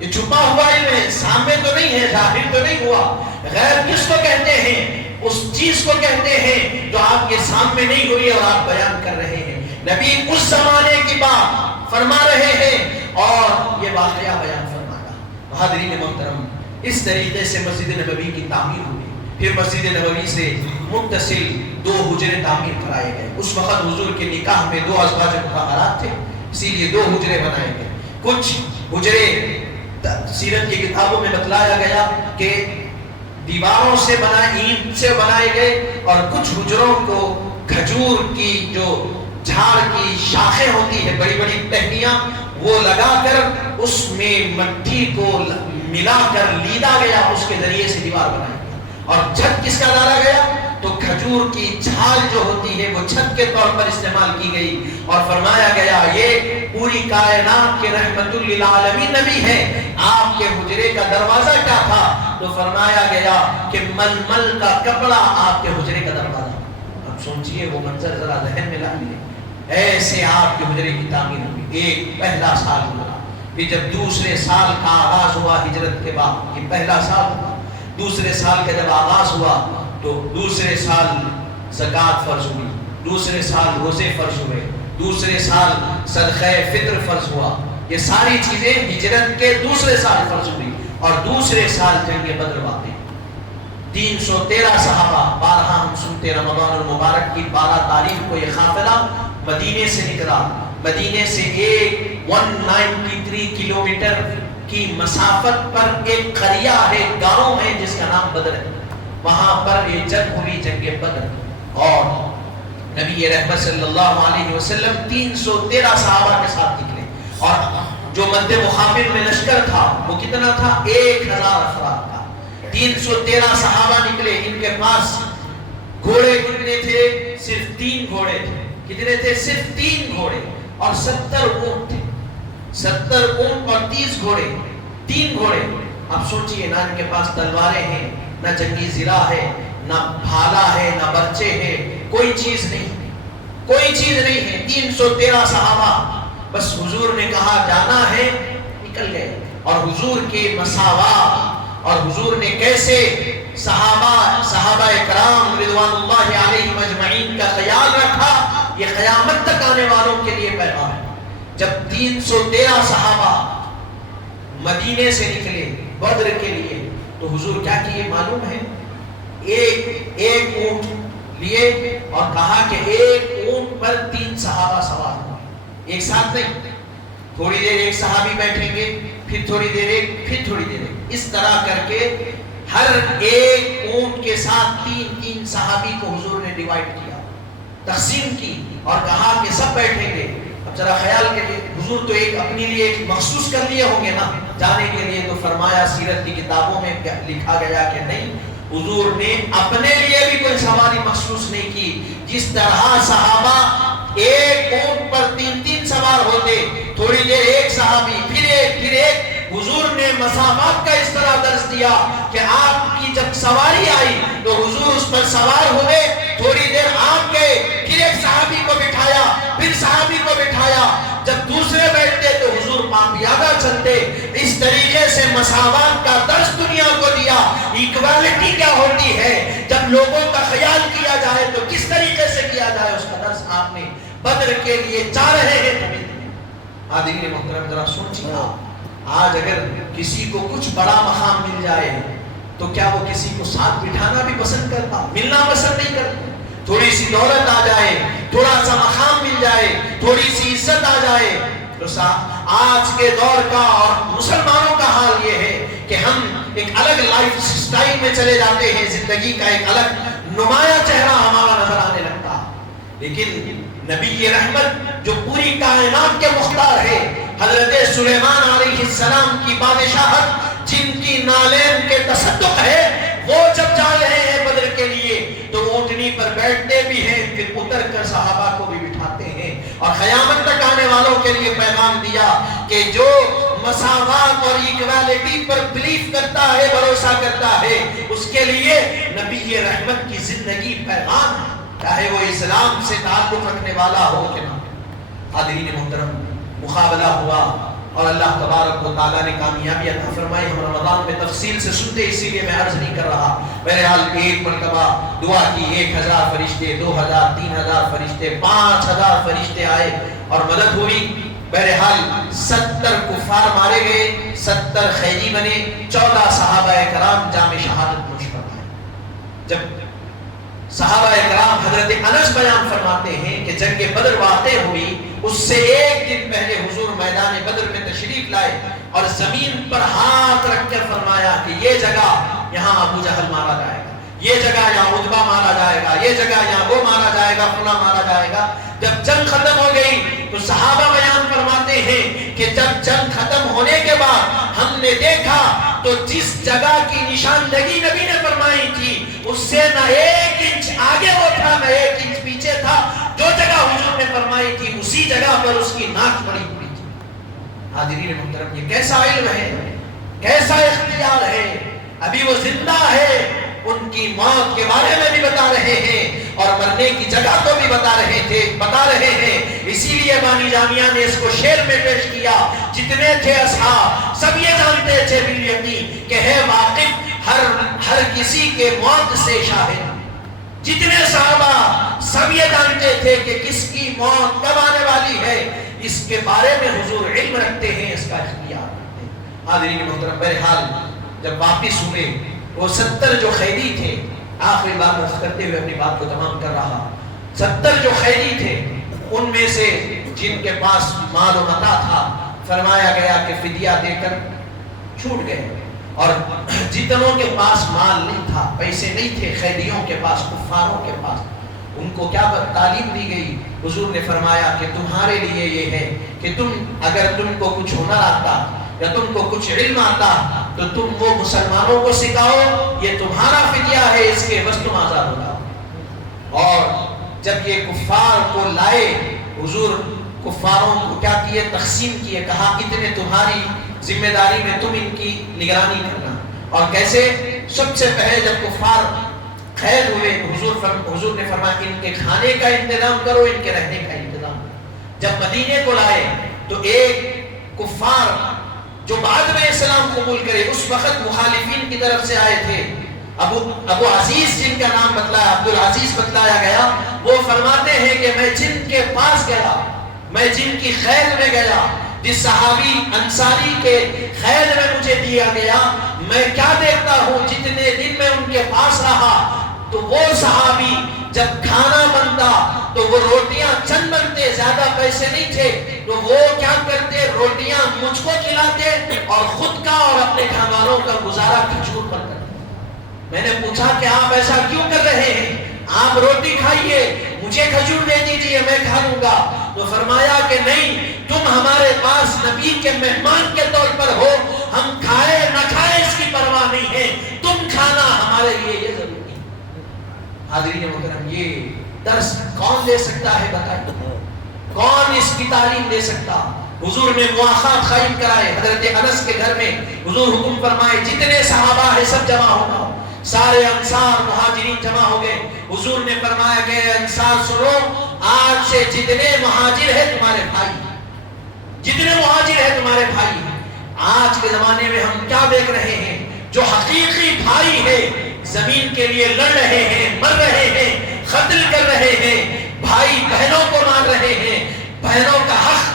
یہ چھپا ہوا علم ہے, سامنے تو نہیں ہے, ظاہر تو نہیں ہوا. غیب کس کو کہتے ہیں؟ اس چیز کو کہتے ہیں جو آپ کے سامنے نہیں ہوئی اور آپ بیان کر رہے ہیں. نبی اس زمانے کی بات فرما رہے ہیں اور یہ واقعہ بیان فرمایا. حاضرین محترم, اس طریقے سے مسجد نبوی کی تعمیر ہوئی. پھر مسجد نبوی سے متصل 2 حجرے تعمیر کرائے گئے. اس وقت حضور کے نکاح میں 2 ازواج مطہرات تھے, اسی لیے 2 حجرے بنائے گئے. کچھ حجرے سیرت کی کتابوں میں بتلایا گیا کہ دیواروں سے بنائے, اینٹ سے بنائے گئے, اور کچھ حجروں کو کھجور کی جو جھاڑ کی شاخیں ہوتی ہے, بڑی بڑی ٹہنیاں, وہ لگا کر اس میں مٹی کو ملا کر لیدا گیا, اس کے ذریعے سے دیوار بنائی گئی. اور چھت کس کا ڈالا گیا؟ تو کھجور کی چھال جو ہوتی ہے وہ چھت کے طور پر استعمال کی گئی. اور فرمایا گیا یہ پوری کائنات کے رحمت للعالمین نبی ہے, آپ کے حجرے کا دروازہ کیا تھا؟ تو فرمایا گیا کہ ململ کا کپڑا آپ کے حجرے کا دروازہ. اب سوچئے وہ منظر ذرا ذہن میں لائیے. ایسے آپ کے حجرے کی تعمیر ہوئی. ایک پہلا سال ہوا, پھر جب دوسرے سال کا آغاز ہوا ہجرت کے بعد, یہ پہلا سال ہوا. دوسرے سال کا جب آغاز ہوا تو دوسرے سال زکوٰۃ فرض ہوئی, دوسرے سال روزے فرض ہوئے, دوسرے سال صدقہ فطر فرض ہوا. یہ ساری چیزیں ہجرت کے دوسرے سال فرض ہوئی. اور دوسرے سال جنگ بدر واقع. 313 صحابہ, بارہا ہم سنتے رمضان المبارک کی 12 تاریخ کو یہ قافلہ مدینے سے نکلا. مدینے سے 193 کلومیٹر کی مسافت پر ایک قریہ ہے, گاؤں ہے جس کا نام بدر ہے. وہاں پر یہ جنگ ہوئی, جنگ بدر. اور نبی رحمت صلی اللہ علیہ وسلم 313 صحابہ کے ساتھ نکلے. اور جو مد مخابر میں لشکر تھا وہ کتنا تھا؟ 1000 افراد کا. 313 صحابہ نکلے. ان کے پاس گھوڑے کتنے تھے؟ صرف 3 گھوڑے تھے. کتنے تھے؟ صرف 3 گھوڑے. اور 70 اونٹ تھے. 70 اونٹ اور 30 گھوڑے. 3 گھوڑے. اب سوچئے، نہ ان کے پاس تلواریں ہیں، نہ جنگی زرہ ہے، نہ بھالا ہے، نہ برچے ہے، کوئی چیز نہیں، کوئی چیز نہیں ہے. 313 صحابہ. بس حضور نے کہا جانا ہے، نکل گئے. اور حضور کے مساوات اور حضور نے کیسے صحابہ اکرام رضوان اللہ علیہم اجمعین کا خیال رکھا، یہ قیامت تک آنے والوں کے لیے پیغام ہے. جب 313 صحابہ مدینے سے نکلے بدر کے لیے تو حضور کیا کیے معلوم ہے؟ ایک اونٹ لیے اور کہا کہ ایک اونٹ پر 3 صحابہ سوار ہوں. ایک ساتھ نہیں، تھوڑی دیر ایک صحابی بیٹھیں گے، پھر تھوڑی دیر ایک، پھر تھوڑی دیر ایک. اس طرح کر کے ہر ایک اونٹ کے ساتھ 3 صحابی کو حضور نے ڈیوائیڈ کیا، تقسیم کی اور کہا کہ سب بیٹھیں گے. اب ذرا خیال کریے، حضور تو ایک اپنے لیے ایک مخصوص کر لیے ہوں گے نا جانے کے لیے. تو فرمایا سیرت کی کتابوں میں لکھا گیا کہ نہیں، حضور نے اپنے لیے بھی کوئی سواری مخصوص نہیں کی. جس طرح صحابہ ایک اونٹ پر 3 سوار ہوتے، تھوڑی دیر ایک صحابی، پھر ایک. حضور نے مسافات کا اس طرح درس دیا کہ آپ کی جب سواری آئی تو حضور اس پر سوار ہوئے، تھوڑی دیر آپ گئے، پھر ایک صحابی کو بٹھایا، پھر صحابی کو بٹھایا. جب دوسرے بیٹھتے تو حضور پیادہ چلتے. اس طریقے سے مساوات کا درس دنیا کو دیا. ایکوالٹی کیا ہوتی ہے، جب لوگوں کا خیال کیا جائے تو کس طریقے سے کیا جائے، اس کا درس آپ نے بدر کے لیے چاہ رہے ہیں. حاضرین محترم ذرا سوچیے، آج اگر کسی کو کچھ بڑا مقام مل جائے تو کیا وہ کسی کو ساتھ بٹھانا بھی پسند کرتا؟ ملنا پسند نہیں کرتا. تھوڑی سی دولت آ جائے، تھوڑا سا مقام مل جائے، تھوڑی سی عزت آ جائے تو آج کے دور کا اور مسلمانوں کا حال یہ ہے کہ ہم ایک الگ لائف سٹائل میں چلے جاتے ہیں. زندگی کا ایک الگ نمایاں چہرہ ہمارا نظر آنے لگتا. لیکن نبی رحمت جو پوری کائنات کے مختار ہے، حضرت سلیمان علیہ السلام کی بادشاہت جن کی نالین کے تصدق ہے، وہ جب جا رہے ہیں بدر کے لیے تو اونٹنی پر بیٹھتے بھی ہیں، پھر اتر کر صحابہ کو بھی بٹھاتے ہیں. اور قیامت تک آنے والوں کے لیے پیغام دیا کہ جو مساوات اور ایکوالٹی پر بلیف کرتا ہے، بھروسہ کرتا ہے، اس کے لیے نبی رحمت کی زندگی پیغام ہے، چاہے وہ اسلام سے تعلق رکھنے والا ہو کہ نہ. حاضرین محترم، مقابلہ ہوا اور اللہ تبارک و تعالیٰ نے کامیابی عطا فرمائی. ہم رمضان میں تفصیل سے سنتے، اسی لیے میں عرض نہیں کر رہا. بہرحال ایک مرتبہ دعا کی، 1000 فرشتے، 2000، 3000 فرشتے، 5000 فرشتے آئے اور مدد ہوئی. بہرحال 70 کفار مارے گئے، 70 خیدی بنے، 14 صحابہ کرام جام شہادت نوش فرمائے. جب صحابہ کرام، حضرت انس بیان فرماتے ہیں کہ جنگ بدر واقع ہوئی، اس سے ایک دن پہلے حضور میدان بدر میں تشریف لائے اور زمین پر ہاتھ رکھ کر فرمایا کہ یہ جگہ یہاں ابو جہل مارا جائے گا، یہ جگہ یہاں عتبہ مارا جائے گا، یہ جگہ یہاں وہ مارا جائے گا، فلاں مارا جائے گا. جب جنگ ختم ہو گئی تو صحابہ بیان فرماتے ہیں کہ جب جنگ ختم ہونے کے بعد ہم نے دیکھا تو جس جگہ کی نشاندہی نبی نے فرمائی تھی اس سے نہ 1 انچ آگے وہ تھا، نہ 1 انچ پیچھے تھا. جو جگہ حضور نے فرمائی تھی اسی جگہ پر اس کی ناک پڑی ہوئی تھی. حاضرین محترم، یہ کیسا علم ہے، کیسا اختیار ہے. ابھی وہ زندہ ہے، ان کی موت کے بارے میں بھی بتا رہے ہیں اور مرنے کی جگہ کو بھی بتا رہے ہیں. اسی لیے بانی جامعہ نے اس کو شعر میں پیش کیا. جتنے تھے اصحاب سب یہ جانتے تھے بالیقین کہ ہے واقف ہر کسی کے موت سے شاہد. جتنے صحابہ سب یہ جانتے تھے کہ کس کی موت کب آنے والی ہے، اس کے بارے میں حضور علم رکھتے ہیں، اس کا اختیار رکھتے ہیں. حاضرین محترم، بہرحال جب واپس ہوئے وہ 70 جو قیدی تھے، آخری بات عرض کرتے ہوئے اپنی بات کو تمام کر رہا، 70 جو قیدی تھے ان میں سے جن کے پاس مال و متاع تھا فرمایا گیا کہ فدیہ دے کر چھوٹ گئے، اور جتنوں کے پاس مال نہیں تھا، پیسے نہیں تھے قیدیوں کے پاس، کفاروں کے پاس، ان کو کیا تعلیم دی گئی؟ حضور نے فرمایا کہ تمہارے لیے یہ ہے کہ اگر تم کو کچھ ہنر آتا یا تم کو کچھ علم آتا تو تم وہ مسلمانوں کو سکھاؤ، یہ تمہارا فدیہ ہے، اس کے بس تم آزاد ہو جاؤ۔ اور جب یہ کفار کو لائے، حضور کفاروں کو کیا کیے؟ تقسیم کیے، کہا اتنے تمہاری ذمہ داری میں تم ان کی نگرانی کرنا۔ اور کیسے؟ سب سے پہلے جب کفار قید ہوئے، حضور نے فرمایا ان کے کھانے کا انتظام کرو، ان کے رہنے کا انتظام۔ جب مدینے کو لائے تو ایک کفار جو بعد میں اسلام قبول کرے، اس وقت مخالفین کی طرف سے آئے تھے، ابو عزیز جن کا نام بتلایا، عبد العزیز بتلایا گیا، وہ فرماتے ہیں کہ میں جن کے پاس گیا، میں جن کی خیر میں گیا، جس صحابی انصاری کے خیر میں مجھے دیا گیا، میں کیا دیکھتا ہوں، جتنے دن میں ان کے پاس رہا تو وہ صحابی جب کھانا بنتا تو وہ روٹیاں چند بنتے، زیادہ پیسے نہیں تھے، تو وہ کیا کرتے؟ روٹیاں مجھ کو کھلاتے اور خود کا اور اپنے گھر والوں کا گزارا کھجور پر کرتے۔ میں نے پوچھا کہ آپ ایسا کیوں کر رہے ہیں؟ آپ روٹی کھائیے، مجھے کھجور دے دیجیے، میں کھا لوں گا۔ تو فرمایا کہ نہیں، تم ہمارے پاس نبی کے مہمان کے طور پر ہو، ہم کھائے نہ کھائے اس کی پرواہ نہیں ہے، تم کھانا ہمارے لیے یہ ضروری ہے۔ حاضرین محترم، یہ درس کون دے سکتا ہے بتائیے؟ کون اس کی تعلیم دے سکتا؟ حضور نے مواخات قائم کرائے، حضرت انس کے گھر میں حضور حکم فرمائے جتنے صحابہ ہیں سب جمع ہونا، سارے انصار مہاجرین جمع ہو گئے۔ حضور نے فرمایا کہ انصار سنو، آج سے جتنے مہاجر ہیں تمہارے بھائی، جتنے مہاجر ہیں تمہارے بھائی۔ آج کے زمانے میں ہم کیا دیکھ رہے ہیں؟ جو حقیقی بھائی ہے زمین کے لیے لڑ رہے ہیں، مر رہے ہیں، قتل کر رہے ہیں، بھائی بہنوں کو مار رہے ہیں، بہنوں کا حق،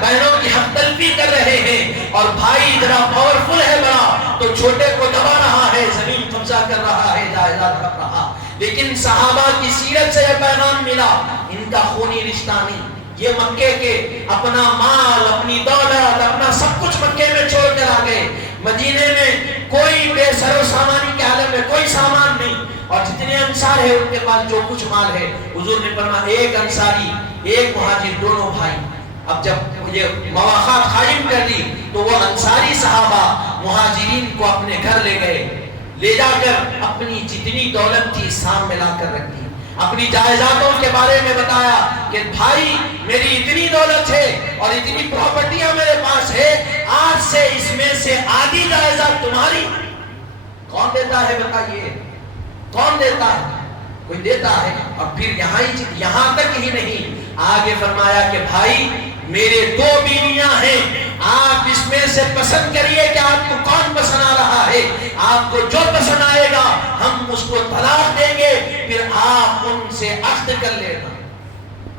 بہنوں کی حق تلفی کر رہے ہیں، اور بھائی ذرا پاورفل ہے بڑا تو چھوٹے کو دبا رہا ہے، زمین قبضہ کر رہا ہے، جائیداد رکھ رہا۔ لیکن صحابہ کی سیرت سے یہ پیغام ملا، ان کا خونی رشتہ نہیں۔ یہ مکے کے اپنا مال، اپنی دولت، اپنا سب کچھ مکے میں چھوڑ کر آ گئے، مدینے میں کوئی بے سر و سامانی کے عالم میں کوئی سامان نہیں، اور جتنے انصار ہیں ان کے پاس جو کچھ مال ہے، حضور نے فرمایا ایک انصاری ایک مہاجر دونوں بھائی۔ اب جب یہ مواخات قائم کر دی تو وہ انصاری صحابہ مہاجرین کو اپنے گھر لے گئے، لے جا کر اپنی جتنی دولت تھی سامنے لا کر رکھ دی، اپنی جائیدادوں کے بارے میں بتایا کہ بھائی میری اتنی دولت ہے اور اتنی پراپرٹیاں میرے پاس ہے، آج سے اس میں سے آدھی جائیداد تمہاری۔ کون دیتا ہے بتائیے؟ کون دیتا ہے؟ کوئی دیتا ہے۔ اور پھر یہاں تک ہی نہیں، آگے فرمایا کہ بھائی میرے دو بیویاں ہیں، آپ اس میں سے پسند کریے کہ آپ کو کون پسند آ رہا ہے، آپ کو جو پسند آئے گا ہم اس کو طلاق دیں گے، پھر آپ ان سے عقد کر لینا۔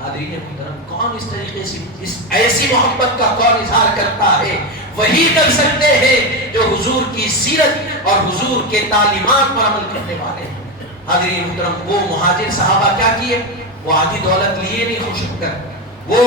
حاضرین محترم، کون اس طریقے سے اس ایسی محبت کا کون اظہار کرتا ہے؟ وہی کر سکتے ہیں جو حضور کی سیرت اور حضور کے تعلیمات پر عمل کرنے والے ہیں۔ حاضرین محترم، وہ مہاجر صحابہ کیا کیے؟ وہ آدھی دولت لیے نہیں خوش ہو کر، وہ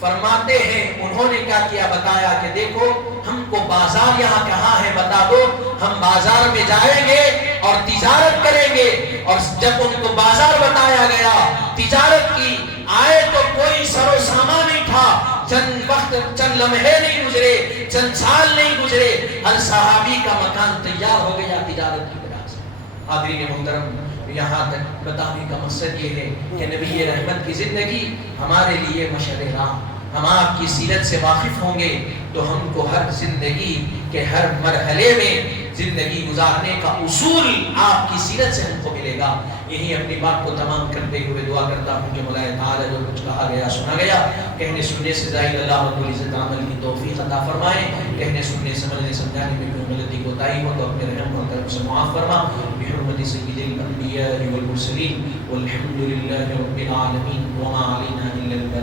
فرماتے ہیں انہوں نے کیا کیا؟ بتایا کہ دیکھو ہم کو بازار یہاں کہاں ہے بتا دو، ہم بازار میں جائیں گے اور تجارت کریں گے۔ اور جب ان کو بازار بتایا گیا، تجارت کی، آئے تو کوئی سر و سامان نہیں تھا، چند وقت، چند لمحے نہیں گزرے، چند سال نہیں گزرے، ہر صحابی کا مکان تیار ہو گیا تجارت کی وجہ سے۔ حاضرین محترم، یہاں تک بتانے کا مقصد یہ ہے کہ نبی رحمت کی زندگی ہمارے لیے مشعل راہ۔ ہم آپ کی سیرت سے واقف ہوں گے تو ہم کو ہر زندگی کے ہر مرحلے میں زندگی گزارنے کا اصول آپ کی سیرت سے ہم کو ملے گا۔ یہی اپنی بات کو تمام کرتے ہوئے دعا کرتا ہوں کہ مولا تعالی جو کچھ کہا گیا سنا گیا، کہنے سننے سے زائد اللہ رب العزت عمل کی توفیق عطا فرمائے، کہنے سننے سمجھنے سمجھانے میں کوئی غلطی کوتاہی ہو تو اپنے رحم اور کرم سے معاف فرما، بحرمت سید الانبیاء والمرسلین والحمد للہ رب العالمین، وما علینا الا البلاغ۔